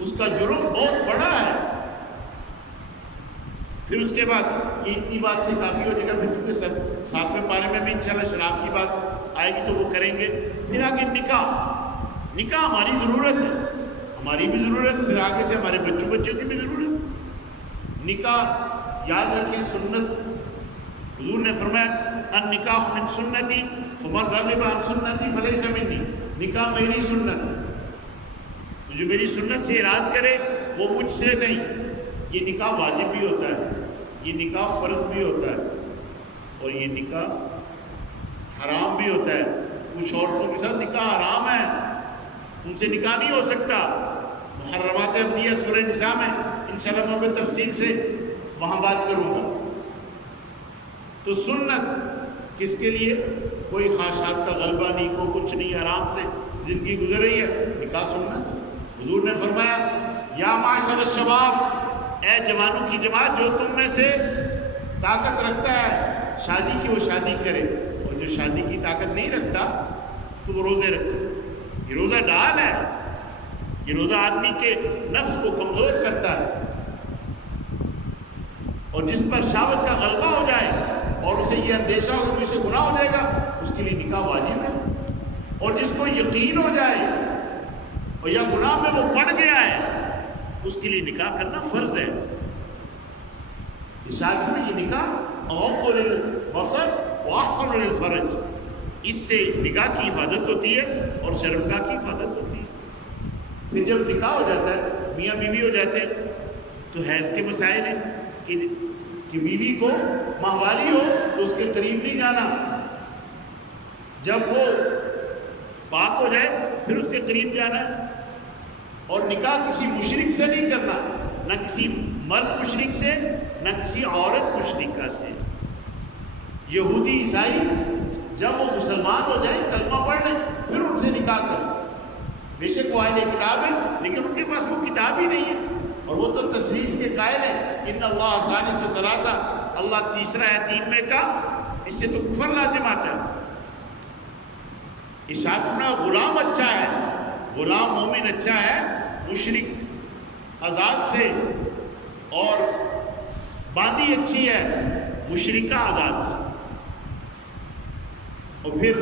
اس کا جرم بہت بڑا ہے۔ پھر اس کے بعد یہ اتنی بات سے کافی ہو جائے گا، پھر چونکہ 7ویں پارے میں بھی انشاءاللہ شراب کی بات آئے گی تو وہ کریں گے۔ پھر آگے نکاح ہماری ضرورت ہے، ہماری بھی ضرورت، پھر آگے سے ہمارے بچوں کی بھی ضرورت۔ نکاح یاد رکھیں سنت، حضور نے فرمایا النکاح من سنتی فمن رغب عن سنتی فلیس منی، نکاح میری سنت ہے، تو جو میری سنت سے اعراض کرے وہ مجھ سے نہیں۔ یہ نکاح واجب بھی ہوتا ہے، یہ نکاح فرض بھی ہوتا ہے، اور یہ نکاح حرام بھی ہوتا ہے۔ کچھ عورتوں کے ساتھ نکاح حرام ہے، ان سے نکاح نہیں ہو سکتا، محرمات ابنیہ سورہ نساء میں انشاءاللہ میں تفصیل سے وہاں بات کروں گا۔ تو سنت کس کے لیے؟ کوئی خواہشات کا غلبہ نہیں، کوئی کچھ نہیں، آرام سے زندگی گزر رہی ہے، نکاح سنت۔ حضور نے فرمایا یا معاشر الشباب، اے جوانوں کی جماعت، جو تم میں سے طاقت رکھتا ہے شادی کی وہ شادی کرے، اور جو شادی کی طاقت نہیں رکھتا تو وہ روزے رکھے۔ یہ روزہ ڈال ہے، یہ روزہ آدمی کے نفس کو کمزور کرتا ہے، اور جس پر شہوت کا غلبہ ہو جائے اور اسے یہ اندیشہ ہو کہ مجھ سے گناہ ہو جائے گا، اس کے لیے نکاح واجب ہے۔ اور جس کو یقین ہو جائے اور یا گناہ میں وہ پڑ گیا ہے، اس کے لیے نکاح کرنا فرض ہے۔ ارشاد میں یہ نکاح اغض للبصر واحسن للفرج، اس سے نگاہ کی حفاظت ہوتی ہے اور شرمگاہ کی حفاظت ہوتی ہے۔ پھر جب نکاح ہو جاتا ہے، میاں بیوی ہو جاتے ہیں، تو حیض کے مسائل ہیں کہ بیوی کو ماہواری ہو تو اس کے قریب نہیں جانا، جب وہ پاک ہو جائے پھر اس کے قریب جانا ہے، اور نکاح کسی مشرک سے نہیں کرنا، نہ کسی مرد مشرک سے نہ کسی عورت مشرکہ سے۔ یہودی عیسائی جب وہ مسلمان ہو جائیں کلمہ پڑھ لیں پھر ان سے نکاح کریں، بے شک وہ اہل کتاب ہے لیکن ان کے پاس وہ کتاب ہی نہیں ہے، اور وہ تو تثلیث کے قائل ہیں، ان اللہ ثالث ثلاثہ، اللہ تیسرا ہے تین میں کا، اس سے تو کفر لازم آتا ہے۔ ارشاد فرمایا غلام اچھا ہے، غلام مومن اچھا ہے مشرک آزاد سے، اور باندی اچھی ہے مشرکہ آزاد سے۔ اور پھر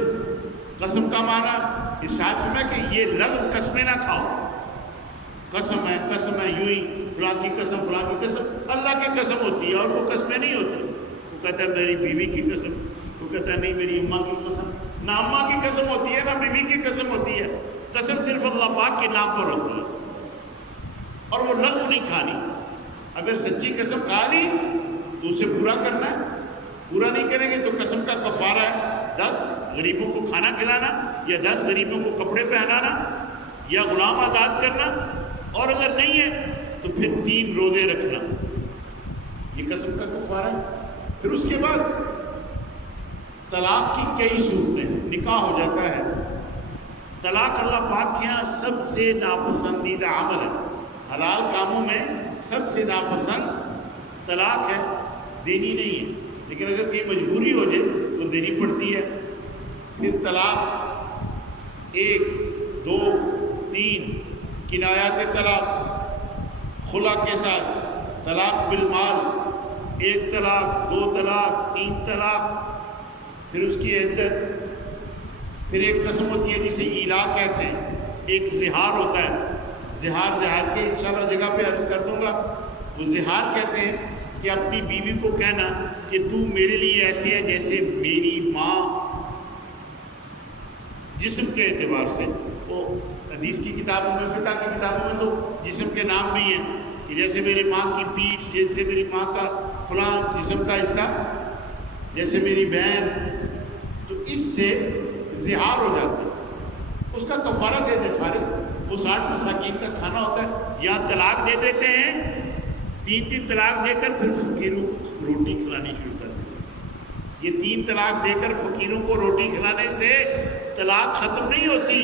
قسم کا معنی ارشاد فرمایا کہ یہ لغو قسمیں نہ کھاؤ، قسم ہے یوں ہی فلاں کی قسم فلاں کی قسم، اللہ کی قسم ہوتی ہے اور وہ قسمیں نہیں ہوتی۔ وہ کہتا ہے میری بیوی کی قسم، وہ کہتا ہے نہیں میری اماں کی قسم، نہ اماں کی قسم ہوتی ہے نہ بیوی کی قسم ہوتی ہے، قسم صرف اللہ پاک کے نام پر ہوتی ہے، اور وہ لغو نہیں کھانی۔ اگر سچی قسم کھا لی تو اسے پورا کرنا ہے، پورا نہیں کریں گے تو قسم کا کفارہ ہے 10 غریبوں کو کھانا کھلانا، یا 10 غریبوں کو کپڑے پہنانا، یا غلام آزاد کرنا، اور اگر نہیں ہے تو پھر 3 روزے رکھنا، یہ قسم کا کفارہ ہے۔ پھر اس کے بعد طلاق کی کئی صورتیں، نکاح ہو جاتا ہے، طلاق اللہ پاک کے یہاں سب سے ناپسندیدہ عمل ہے، حلال کاموں میں سب سے ناپسند طلاق ہے، دینی نہیں ہے، لیکن اگر کہیں مجبوری ہو جائے تو دینی پڑتی ہے۔ پھر طلاق 1 2 3 کنایات طلاق، خلا کے ساتھ، طلاق بالمال، 1 طلاق 2 طلاق 3 طلاق، پھر اس کی عدت، پھر ایک قسم ہوتی ہے جسے ایلا کہتے ہیں، ایک زہار ہوتا ہے، زہار کے انشاءاللہ جگہ پہ عرض کر دوں گا، وہ زہار کہتے ہیں کہ اپنی بیوی کو کہنا کہ تو میرے لیے ایسی ہے جیسے میری ماں، جسم کے اعتبار سے۔ وہ حدیث کی کتابوں میں، فقہ کی کتابوں میں تو جسم کے نام بھی ہیں کہ جیسے میری ماں کی پیٹھ، جیسے میری ماں کا فلاں جسم کا حصہ، جیسے میری بہن، تو اس سے زہار ہو جاتا ہے، اس کا کفارہ دے دے فارغ، وہ 60 مساکین کا کھانا ہوتا ہے، یا طلاق دے دیتے ہیں، 3 طلاق دے کر پھر فقیروں کو روٹی کھلانی شروع کر دیں۔ یہ 3 طلاق دے کر فقیروں کو روٹی کھلانے سے طلاق ختم نہیں ہوتی،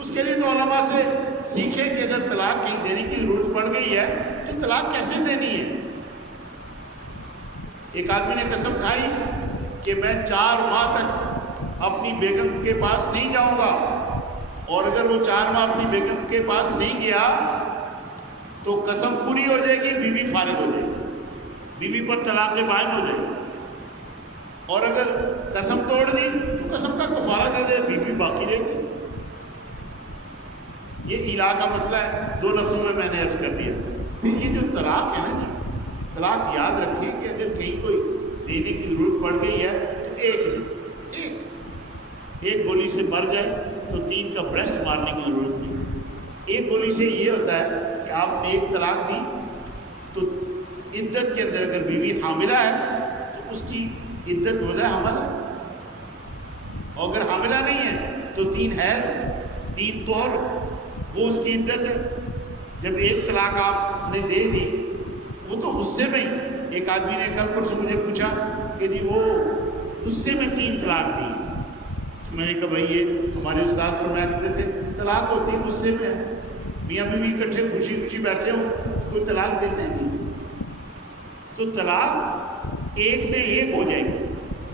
اس کے لیے تو علماء سے سیکھیں کہ اگر طلاق کہیں دینے کی ضرورت پڑ گئی ہے تو طلاق کیسے دینی ہے۔ ایک آدمی نے قسم کھائی کہ میں 4 ماہ تک اپنی بیگم کے پاس نہیں جاؤں گا، اور اگر وہ 4 ماہ اپنی بیگم کے پاس نہیں گیا تو قسم پوری ہو جائے گی، بیوی فارغ ہو جائے گی، بیوی پر طلاق بائن ہو جائے گی، اور اگر قسم توڑ دی تو قسم کا کفارہ دے دے، بیوی باقی رہے گی۔ یہ ایلا کا مسئلہ ہے، 2 لفظوں میں نے عرض کر دیا۔ پھر یہ جو طلاق ہے نا جی، طلاق یاد رکھیں کہ اگر کہیں کوئی دینے کی ضرورت پڑ گئی ہے تو ایک گولی سے مر جائے تو 3 کا بریسٹ مارنے کی ضرورت نہیں۔ ایک گولی سے یہ ہوتا ہے کہ آپ نے 1 طلاق دی تو عدت کے اندر اگر بیوی حاملہ ہے تو اس کی عدت وضع حمل ہے، اور اگر حاملہ نہیں ہے تو 3 حیض 3 طہر، وہ اس کی عدت ہے۔ جب 1 طلاق آپ نے دے دی، وہ تو غصے میں، ایک آدمی نے کل پرسوں مجھے پوچھا کہ جی وہ غصے میں 3 طلاق دی، میں نے کہا بھائی یہ ہمارے استاد فرمایا کرتے تھے طلاق ہوتی ہے غصے میں ہے، میاں بیوی اکٹھے خوشی خوشی بیٹھے ہوں کوئی طلاق دیتے ہیں نہیں، تو طلاق 1 دیں 1 ہو جائے گی،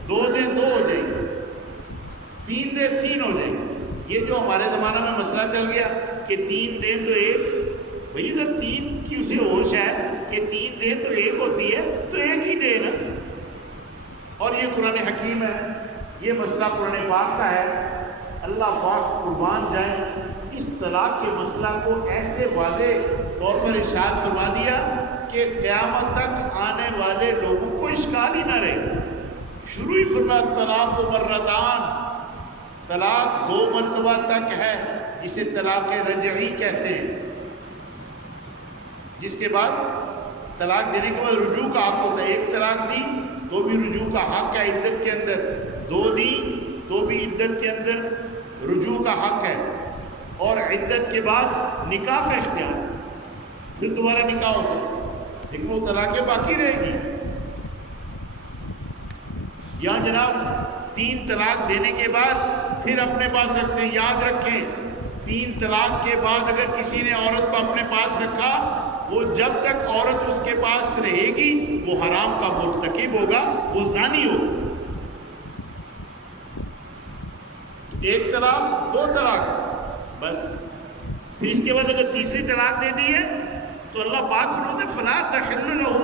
2 دیں 2 ہو جائے گی، 3 دیں 3 ہو جائے گی۔ یہ جو ہمارے زمانہ میں مسئلہ چل گیا کہ 3 دیں تو 1، بھئی اگر 3 کی اسے ہوش ہے کہ 3 دیں تو 1 ہوتی ہے تو 1 ہی دے نا، اور یہ قرآن حکیم ہے، یہ مسئلہ قرآن پاک کا ہے۔ اللہ پاک قربان جائیں، اس طلاق کے مسئلہ کو ایسے واضح طور پر ارشاد فرما دیا کہ قیامت تک آنے والے لوگوں کو اشکال ہی نہ رہے۔ شروع ہی فرمایا طلاق و مرتان، طلاق 2 مرتبہ تک ہے، جسے طلاق رجعی کہتے ہیں۔ جس کے بعد طلاق دینے کے بعد رجوع کا حق ہوتا ہے. ایک طلاق دی تو بھی رجوع کا حق ہے عدت کے اندر, دو دی تو بھی عدت کے اندر رجوع کا حق ہے, اور عدت کے بعد نکاح کا اختیار, پھر دوبارہ نکاح ہو سکتا ہے, لیکن وہ طلاقیں باقی رہے گی. یا جناب 3 طلاق دینے کے بعد پھر اپنے پاس رکھتے ہیں. یاد رکھیں 3 طلاق کے بعد اگر کسی نے عورت کو اپنے پاس رکھا, وہ جب تک عورت اس کے پاس رہے گی وہ حرام کا مرتکب ہوگا, وہ زانی ہوگا. 1 طلاق 2 طلاق بس. پھر اس کے بعد اگر تیسری طلاق دے دی ہے تو اللہ پاک فرماتے ہیں فلا تحل له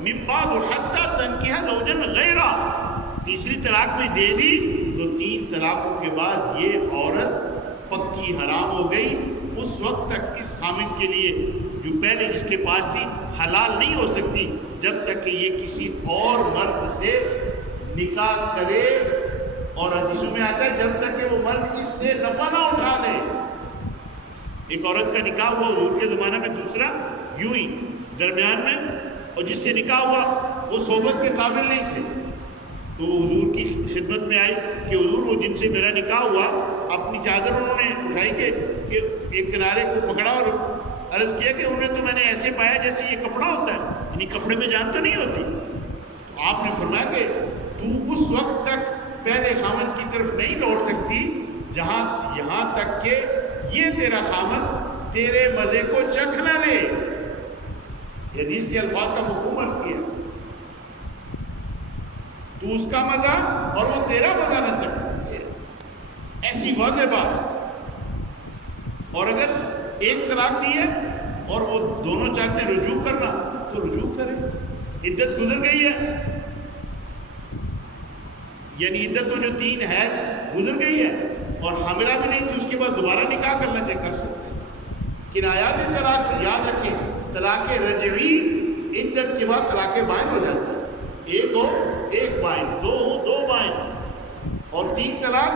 من بعد حتى تنكح زوجا غيره. تیسری طلاق بھی دے دی تو 3 طلاقوں کے بعد یہ عورت پکی حرام ہو گئی. اس وقت تک اس خامن کے لیے جو پہلے جس کے پاس تھی حلال نہیں ہو سکتی جب تک کہ یہ کسی اور مرد سے نکاح کرے, اور حدیثوں میں آتا ہے جب تک کہ وہ مرد اس سے نفع نہ اٹھا لے. ایک عورت کا نکاح ہوا حضور کے زمانہ میں, دوسرا یوں ہی درمیان میں, اور جس سے نکاح ہوا وہ صحبت کے قابل نہیں تھے, تو وہ حضور کی خدمت میں آئی کہ حضور وہ جن سے میرا نکاح ہوا, اپنی چادر انہوں نے اٹھائی کہ ایک کنارے کو پکڑا اور عرض کیا کہ انہیں تو میں نے ایسے پایا جیسے یہ کپڑا ہوتا ہے, یعنی کپڑے میں جان تو نہیں ہوتی. تو آپ نے فرمایا کہ تو اس وقت تک پہلے خامن کی طرف نہیں لوٹ سکتی یہاں تک کہ یہ تیرا خامن تیرے مزے کو چکھ نہ لے. یہ حدیث کے الفاظ کا مفہوم عرض کیا, تو اس کا مزہ اور وہ تیرا مزہ نہ چکھے, ایسی واضح بات. اور اگر 1 طلاق دی ہے اور وہ دونوں چاہتے ہیں رجوع کرنا تو رجوع کرے. عدت گزر گئی ہے, یعنی عدت وہ جو 3 حیض گزر گئی ہے اور حاملہ بھی نہیں تھی, اس کے بعد دوبارہ نکاح کرنا چاہے کر سکتے ہیں. کنایات طلاق یاد رکھیں, طلاق رجعی عدت کے بعد طلاق بائن ہو جاتی ہے. 1 ہو 1 بائن, 2 ہو 2 بائن, اور 3 طلاق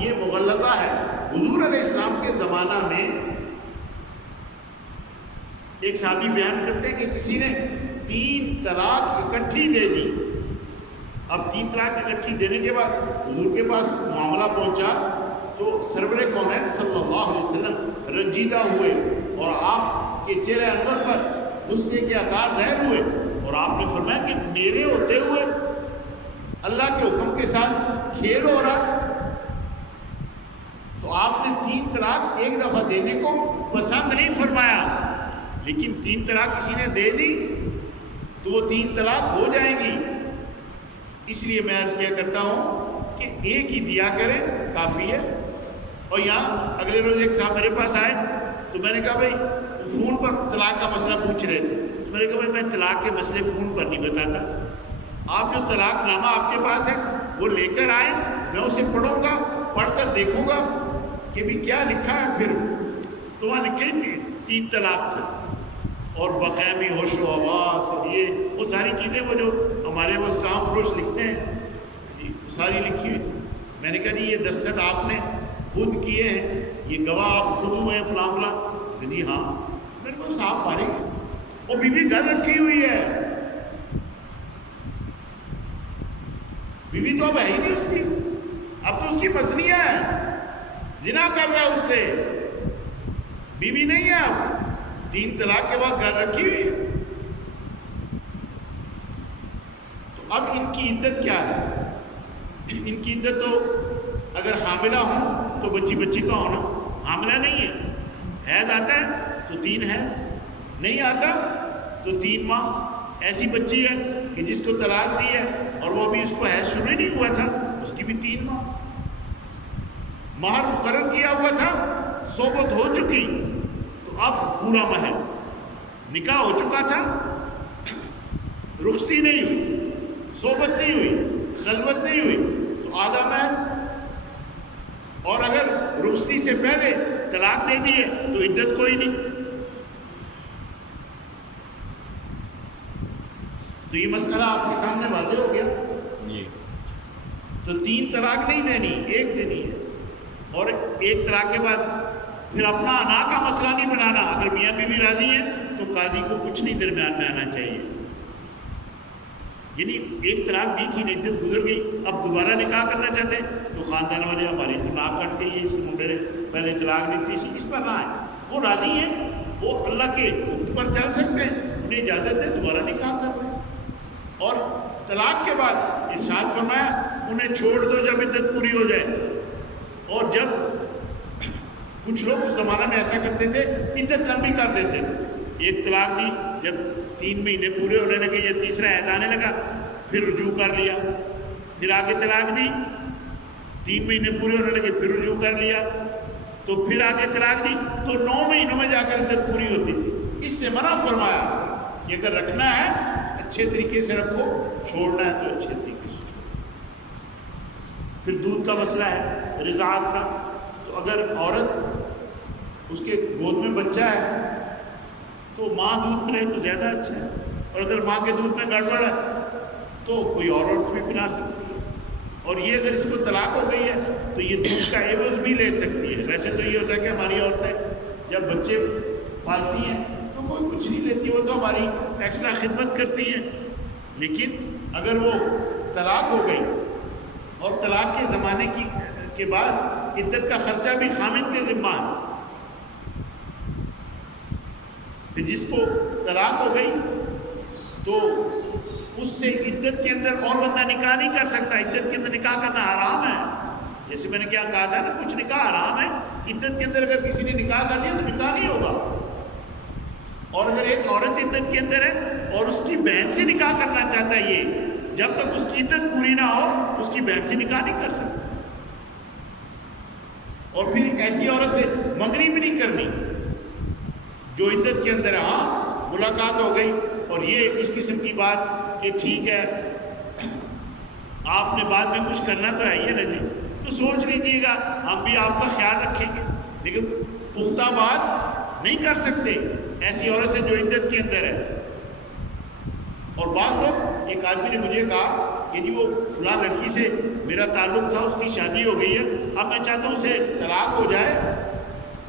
یہ مغلظہ ہے. حضور علیہ السلام کے زمانہ میں ایک صحابی بیان کرتے ہیں کہ کسی نے 3 طلاق اکٹھی دے دی. اب 3 طلاق اکٹھی دینے کے بعد حضور کے پاس معاملہ پہنچا تو سرور کونین صلی اللہ علیہ وسلم رنجیدہ ہوئے, اور آپ کے چہرے انور پر غصے کے آثار ظاہر ہوئے, اور آپ نے فرمایا کہ میرے ہوتے ہوئے اللہ کے حکم کے ساتھ کھیل ہو رہا. تو آپ نے 3 طلاق ایک دفعہ دینے کو پسند نہیں فرمایا, لیکن 3 طلاق کسی نے دے دی تو وہ 3 طلاق ہو جائیں گی. اس لیے میں عرض کیا کرتا ہوں کہ ایک ہی دیا کریں کافی ہے. اور یہاں اگلے روز ایک صاحب میرے پاس آئے تو میں نے کہا بھائی فون پر طلاق کا مسئلہ پوچھ رہے تھے, تو میں نے کہا بھائی میں طلاق کے مسئلے فون پر نہیں بتاتا, آپ جو طلاق نامہ آپ کے پاس ہے وہ لے کر آئیں, میں اسے پڑھوں گا, پڑھ کر دیکھوں گا کہ بھی کیا لکھا ہے. پھر تو وہاں لکھے 3 طلاق تھے, اور بقیمی ہوش و حواس اور یہ وہ ساری چیزیں وہ جو ہمارے وہ اسلام فروش لکھتے ہیں جی, وہ ساری لکھی ہوئی تھی. میں نے کہا جی یہ دستخط آپ نے خود کیے ہیں, یہ گواہ آپ خود ہوئے ہیں فلاں فلاں. جی ہاں. میرے کو صاف فارغ ہے, وہ بیوی گھر رکھی ہوئی ہے, بیوی تو اب ہے ہی نہیں اس کی, اب تو اس کی مزنیہ ہے, زنا کر رہا ہے اس سے, بیوی نہیں ہے اب. 3 طلاق کے بعد گھر رکھی ہوئی ہے. تو اب ان کی عدت کیا ہے؟ ان کی عدت تو اگر حاملہ ہوں تو بچی کا ہونا, حاملہ نہیں ہے, حیض آتا ہے تو 3 حیض, نہیں آتا تو 3 ماہ. ایسی بچی ہے کہ جس کو طلاق دی ہے اور وہ ابھی اس کو حیض شروع نہیں ہوا تھا, اس کی بھی 3 ماہ. مہر مقرر کیا ہوا تھا, صحبت ہو چکی تو اب پورا مہر, نکاح ہو چکا تھا, رخصتی نہیں ہوئی, صحبت نہیں ہوئی, خلوت نہیں ہوئی, تو آدھا مہر. اور اگر رخصتی سے پہلے طلاق دے دی ہے تو عدت کوئی نہیں. تو یہ مسئلہ آپ کے سامنے واضح ہو گیا. تو 3 طلاق نہیں دینی, 1 دینی ہے. اور 1 طلاق کے بعد پھر اپنا انا کا مسئلہ نہیں بنانا. اگر میاں بیوی راضی ہیں تو قاضی کو کچھ نہیں درمیان میں آنا چاہیے. یعنی ایک طلاق دی تھی، عدت گزر گئی، اب دوبارہ نکاح کرنا چاہتے ہیں تو خاندان والے ہماری تو ناک کٹ گئی ہے، اس منڈے نے پہلے طلاق دی تھی، اس پر نہ آئے. وہ راضی ہیں، وہ اللہ کے حکم پر چل سکتے ہیں، انہیں اجازت ہے دوبارہ نکاح کر لیں. اور طلاق کے بعد ارشاد فرمایا انہیں چھوڑ دو جب عدت پوری ہو جائے. اور جب کچھ لوگ اس زمانے میں ایسا کرتے تھے، عدت لمبی کر دیتے تھے. ایک طلاق دی، جب 3 مہینے پورے ہونے لگے یا تیسرا حیض آنے لگا پھر رجوع کر لیا، پھر آگے طلاق دی، 3 مہینے پورے ہونے لگے پھر رجوع کر لیا، تو پھر آگے طلاق دی تو 9 مہینوں میں جا کر عدت پوری ہوتی تھی. اس سے منع فرمایا کہ اگر رکھنا ہے اچھے طریقے سے رکھو، چھوڑنا ہے تو اچھے طریقے سے چھوڑو. پھر دودھ کا مسئلہ ہے، رضاعت کا. تو اگر عورت اس کے گود میں بچہ ہے تو ماں دودھ پلائے تو زیادہ اچھا ہے، اور اگر ماں کے دودھ میں گڑبڑ ہے تو کوئی اور عورت بھی پلا سکتی ہے. اور یہ اگر اس کو طلاق ہو گئی ہے تو یہ دودھ کا عوض بھی لے سکتی ہے. ویسے تو یہ ہوتا ہے کہ ہماری عورتیں جب بچے پالتی ہیں تو کوئی کچھ نہیں لیتی، وہ تو ہماری ایکسٹرا خدمت کرتی ہیں. لیکن اگر وہ طلاق ہو گئی اور طلاق کے زمانے کے بعد عدت کا خرچہ بھی خامند کے ذمہ ہے، کہ جس کو طلاق ہو گئی تو اس سے عدت کے اندر اور بندہ نکاح نہیں کر سکتا. عدت کے اندر نکاح کرنا حرام ہے. جیسے میں نے کیا کہا تھا نا، کچھ نکاح حرام ہے. عدت کے اندر اگر کسی نے نکاح کر لیا تو نکاح نہیں ہوگا. اور اگر ایک عورت عدت کے اندر ہے اور اس کی بہن سے نکاح کرنا چاہتا ہے، یہ جب تک اس کی عدت پوری نہ ہو اس کی بہن سے نکاح نہیں کر سکتا. اور پھر ایسی عورت سے منگنی بھی نہیں کرنی جو عدت کے اندر ہے. ہاں ملاقات ہو گئی اور یہ اس قسم کی بات کہ ٹھیک ہے آپ نے بعد میں کچھ کرنا تو ہے ہی نا جی، تو سوچ لیجیے گا ہم بھی آپ کا خیال رکھیں گے، لیکن پختہ بات نہیں کر سکتے ایسی عورت سے جو عدت کے اندر ہے. اور بعض لوگ، ایک آدمی نے مجھے کہا کہ جی وہ فلاں لڑکی سے میرا تعلق تھا، اس کی شادی ہو گئی ہے، اب میں چاہتا ہوں اسے طلاق ہو جائے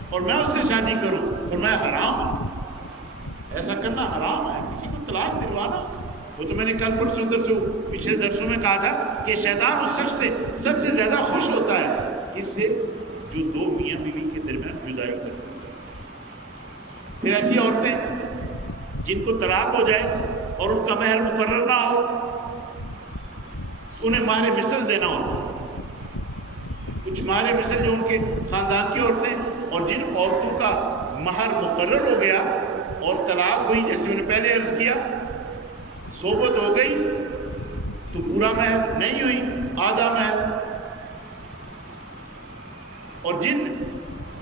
اور میں اس سے شادی کروں. فرمایا حرام ہے، ایسا کرنا حرام ہے، کسی کو طلاق دلوانا. وہ تو میں نے کل پرسوں پچھلے درسوں میں کہا تھا کہ شیطان اس شخص سے سب سے زیادہ خوش ہوتا ہے کس سے، جو 2 میاں بیوی کے درمیان جدائی کرتے. پھر ایسی عورتیں جن کو طلاق ہو جائے اور ان کا مہر مقرر نہ ہو، انہیں مہر مثل دینا ہوتا. کچھ مہر مثل جو ان کے خاندان کی عورتیں، اور جن عورتوں کا مہر مقرر ہو گیا اور طلاق ہوئی، جیسے میں نے پہلے عرض کیا، صحبت ہو گئی تو پورا مہر نہیں ہوئی، آدھا مہر. اور جن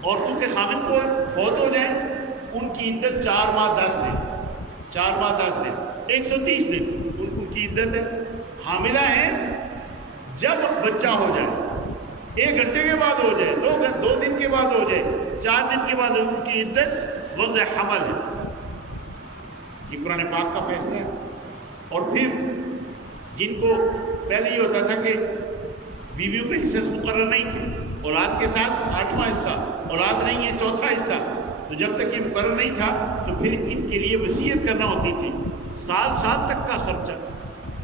عورتوں کے خامن کو فوت ہو جائیں ان کی عدت 4 ماہ 10 دن، 4 ماہ 10 دن 130 دن ان کی عدت ہے. حاملہ ہیں جب بچہ ہو جائے، 1 گھنٹے کے بعد ہو جائے، 2 دن کے بعد ہو جائے، 4 دن کے بعد ان کی عدت وضع حمل ہے. یہ قرآن پاک کا فیصلہ ہے. اور پھر جن کو پہلے یہ ہوتا تھا کہ بیویوں کے حصے مقرر نہیں تھے، اولاد کے ساتھ 8واں حصہ، اولاد نہیں ہے 4تھا حصہ، تو جب تک یہ مقرر نہیں تھا تو پھر ان کے لیے وصیت کرنا ہوتی تھی. سال تک کا خرچہ،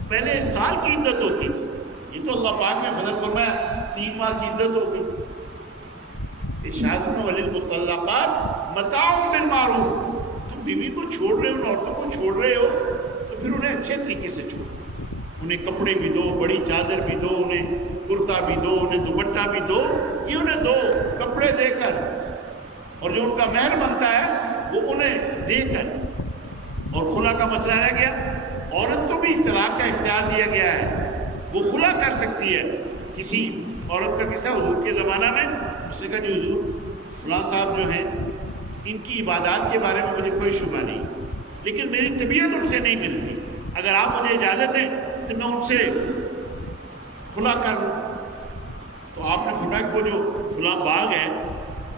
پہلے سال کی عدت ہوتی تھی. یہ تو اللہ پاک نے فضل فرمایا 3 ماہ کی عدت ہو گئی. ارشاد فرمایا وَلِلْمُطَلَّقَاتِ مَتَاعٌ بِالْمَعْرُوفِ. تم بیوی کو چھوڑ رہے ہو، ان عورتوں کو چھوڑ رہے ہو تو پھر انہیں اچھے طریقے سے چھوڑو. انہیں کپڑے بھی دو، بڑی چادر بھی دو، انہیں کرتا بھی دو، انہیں دوپٹہ بھی دو. یہ انہیں دو کپڑے دے کر، اور جو ان کا مہر بنتا ہے وہ انہیں دے کر. اور خلا کا مسئلہ رہ گیا. عورت کو بھی طلاق کا اختیار دیا گیا ہے، وہ خلا کر سکتی ہے. کسی عورت کا قصہ حضور کے زمانہ میں، اس نے کہا جی حضور فلاں صاحب جو ہیں ان کی عبادات کے بارے میں مجھے کوئی شبہ نہیں، لیکن میری طبیعت ان سے نہیں ملتی، اگر آپ مجھے اجازت دیں تو میں ان سے خلا کر لوں. تو آپ نے فرمایا کہ وہ جو فلاں باغ ہے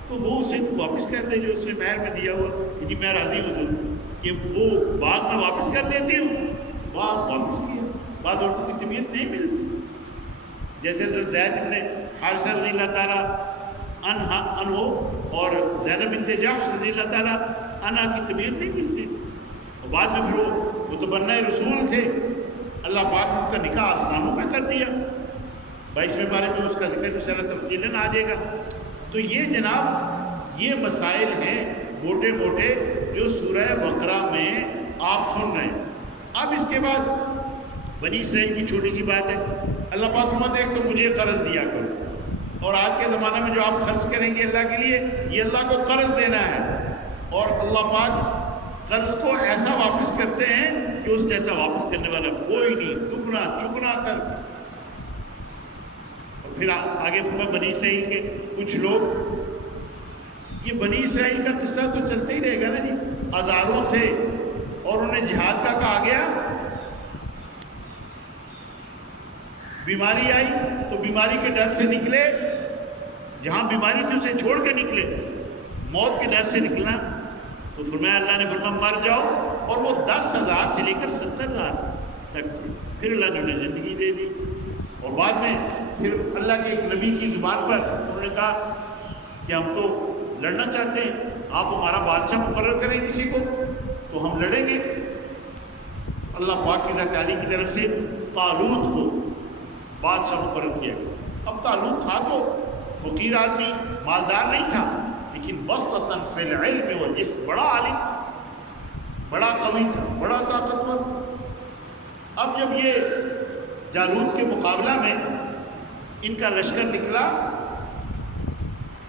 تو وہ اسے تو واپس کر دے جو اس نے مہر میں دیا ہوا. کہ جی میں راضی ہوں کہ وہ باغ میں واپس کر دیتی ہوں. باغ واپس کیا. بعض عورتوں کی طبیعت نہیں ملتی، جیسے حضرت زید بن حارثہ رضی اللہ تعالیٰ عنہ اور زینب بنت جحش رضی اللہ تعالیٰ عنہ کی طبیعت نہیں ملتی تھی. اور بعد میں پھر وہ تو بننا رسول تھے، اللہ پاک نے ان کا نکاح آسمانوں پہ کر دیا، 22ویں بارے میں اس کا ذکر بھی سارا تفصیلاً آ جائے گا۔ تو یہ جناب یہ مسائل ہیں موٹے موٹے جو سورہ بقرہ میں آپ سن رہے ہیں۔ اب اس کے بعد بنی اسرائیل کی چھوٹی سی بات ہے، اللہ پاک فرماتے ہیں کہ تو مجھے قرض دیا کرو، اور آج کے زمانے میں جو آپ خرچ کریں گے اللہ کے لیے، یہ اللہ کو قرض دینا ہے، اور اللہ پاک قرض کو ایسا واپس کرتے ہیں کہ اس جیسا واپس کرنے والا کوئی نہیں، دگنا چگنا کر۔ اور پھر آگے فرمایا بنی اسرائیل کے کچھ لوگ، یہ بنی اسرائیل کا قصہ تو چلتا ہی رہے گا نا جی، ہزاروں تھے اور انہیں جہاد کا کہا گیا، بیماری آئی تو بیماری کے ڈر سے نکلے، جہاں بیماری تھی اسے چھوڑ کے نکلے، موت کے ڈر سے نکلنا، تو فرمایا اللہ نے فرمایا مر جاؤ، اور وہ 10,000 سے لے کر 70,000 تک تھے، پھر اللہ نے انہیں زندگی دے دی، اور بعد میں پھر اللہ کے ایک نبی کی زبان پر انہوں نے کہا کہ ہم تو لڑنا چاہتے ہیں، آپ ہمارا بادشاہ مقرر کریں کسی کو تو ہم لڑیں گے۔ اللہ پاک کی ذات عالی کی طرف سے طالوت کو بادشاہ مقرر کیا گیا۔ اب طالوت تھا تو فقیر آدمی، مالدار نہیں تھا، لیکن بسطۃ فی العلم والجسم، بڑا عالم تھا، بڑا قوی تھا، بڑا طاقتور تھا۔ اب جب یہ جالوت کے مقابلہ میں ان کا لشکر نکلا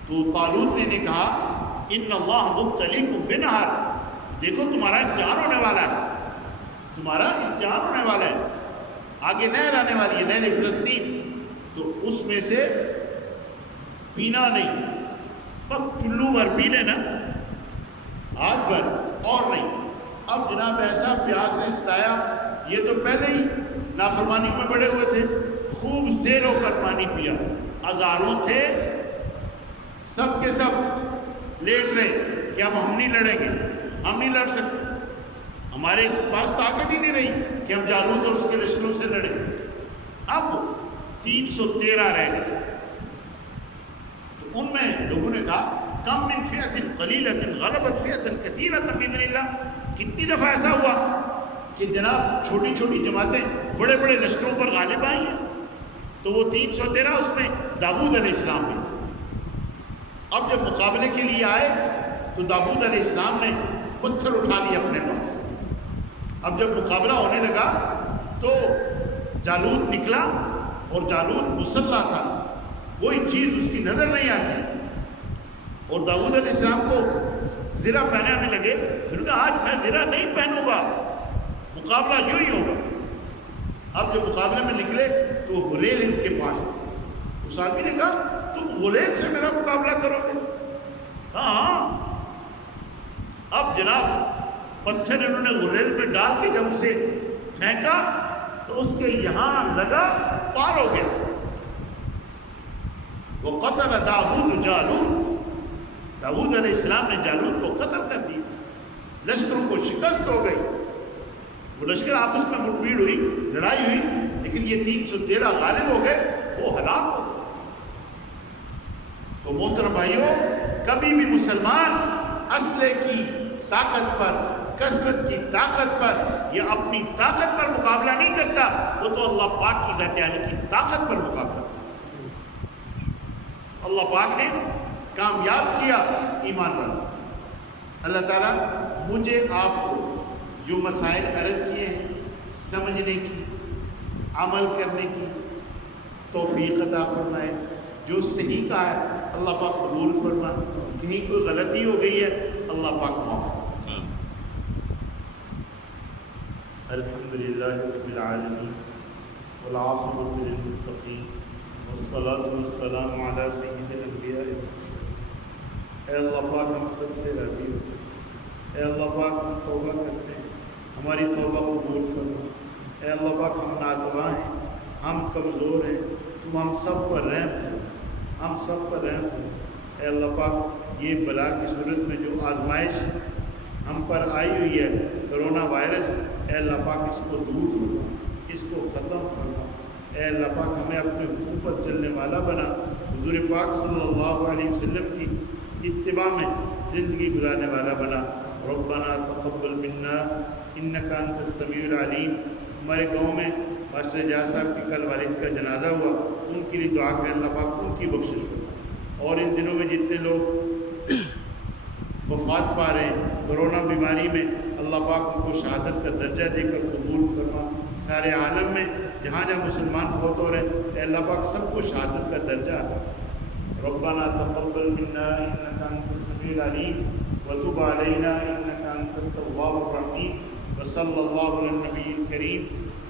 تو طالوت نے کہا ان اللہ مبتلیکم بنہر، دیکھو تمہارا امتحان ہونے والا ہے، تمہارا امتحان ہونے والا ہے، آگے نہر آنے والی ہے، نہر فلسطین، تو اس میں سے پینا نہیں، بس چلو بھر پی لینا، ہاتھ بھر اور نہیں۔ اب جناب ایسا پیاس نے ستایا، یہ تو پہلے ہی نافرمانیوں میں بڑے ہوئے تھے، خوب زیر ہو کر پانی پیا، ہزاروں تھے، سب کے سب لیٹ رہے کہ اب ہم نہیں لڑیں گے، ہم نہیں لڑ سکتے، ہمارے پاس طاقت ہی نہیں رہی کہ ہم جالوت اور اس کے لشکروں سے لڑیں۔ اب 313 رہ گئے، تو ان میں لوگوں نے کہا کم من فئۃ قلیلۃ غلبت فئۃ کثیرۃ باذن اللہ، کتنی دفعہ ایسا ہوا کہ جناب چھوٹی چھوٹی جماعتیں بڑے بڑے لشکروں پر غالب آئی ہیں، تو وہ 313 اس میں داؤد علیہ السلام بھی تھے۔ اب جب مقابلے کے لیے آئے تو داؤد علیہ السلام نے پتھر اٹھا لیا اپنے پاس۔ اب جب مقابلہ ہونے لگا تو جالوت نکلا، اور جالوت مسلح تھا، کوئی چیز اس کی نظر نہیں آتی تھی، اور داؤد علیہ السلام کو زرہ پہنانے لگے، پھر کہا آج میں زرہ نہیں پہنوں گا، مقابلہ یوں ہی ہوگا۔ اب جب مقابلے میں نکلے تو وہ غلیل ان کے پاس تھے، اس آدمی نے کہا تم غلیل سے میرا مقابلہ کرو گے؟ ہاں۔ اب جناب پتھر انہوں نے غلیل میں ڈال کے جب اسے پھینکا تو اس کے یہاں لگا، پار ہو گیا۔ وقتل داؤد جالوت، داؤد علیہ السلام نے جالوت کو قتل کر دیا، لشکروں کو شکست ہو گئی، وہ لشکر آپس میں مٹ بھیڑ ہوئی، لڑائی ہوئی، لیکن یہ 313 غالب ہو گئے، وہ ہلاک ہو گئے۔ تو محترم بھائیوں، کبھی بھی مسلمان اسلحے کی طاقت پر، کثرت کی طاقت پر یا اپنی طاقت پر مقابلہ نہیں کرتا، وہ تو اللہ پاک کی ذات عالی کی طاقت پر مقابلہ کرتا۔ اللہ پاک نے کامیاب کیا ایمان والوں۔ اللہ تعالیٰ مجھے آپ کو جو مسائل عرض کیے ہیں سمجھنے کی، عمل کرنے کی توفیق عطا فرمائے، جو صحیح کہا ہے اللہ پاک قبول فرما، کہیں کوئی غلطی ہو گئی ہے اللہ پاک معاف فرما۔ الحمدللہ رب العالمین والعاقبۃ للمتقین والصلاۃ والسلام علی سید الانبیاء والمرسلین۔ اے اللہ پاک ہم سب سے راضی ہو، اے اللہ پاک ہم توبہ کرتے ہیں، ہماری توبہ قبول فرما۔ اے اللہ پاک ہم ناتواں ہیں، ہم کمزور ہیں، تو ہم سب پر رحم فرما، ہم سب پر رحم فرما۔ اے اللہ پاک یہ بلا کی صورت میں جو آزمائش ہم پر آئی ہوئی ہے، کرونا وائرس، اے اللہ پاک اس کو دور فرما، اس کو ختم فرما۔ اے اللہ پاک ہمیں اپنے حقوق پر چلنے والا بنا، حضور پاک صلی اللہ علیہ وسلم کی اتباع میں زندگی گزارنے والا بنا۔ ربنا تقبل منا انکا انت السمیع العلیم. ہمارے گاؤں میں ماسٹر اعجاز صاحب کی کل والد کا جنازہ ہوا، ان کے لیے دعا کریں اللہ پاک ان کی بخشش فرمائے. اور ان دنوں میں جتنے لوگ وفات پا رہے ہیں کرونا بیماری میں، اللہ پاک ان کو شہادت کا درجہ دے کر قبول فرما. سارے عالم میں جہاں جہاں مسلمان فوت ہو رہے ہیں اے اللہ پاک سب کو شہادت کا درجہ عطا فرما. ربنا تقبل منا انك انت السميع العليم وتب علينا انك انت التواب الرحيم. وصلى الله على النبي الكريم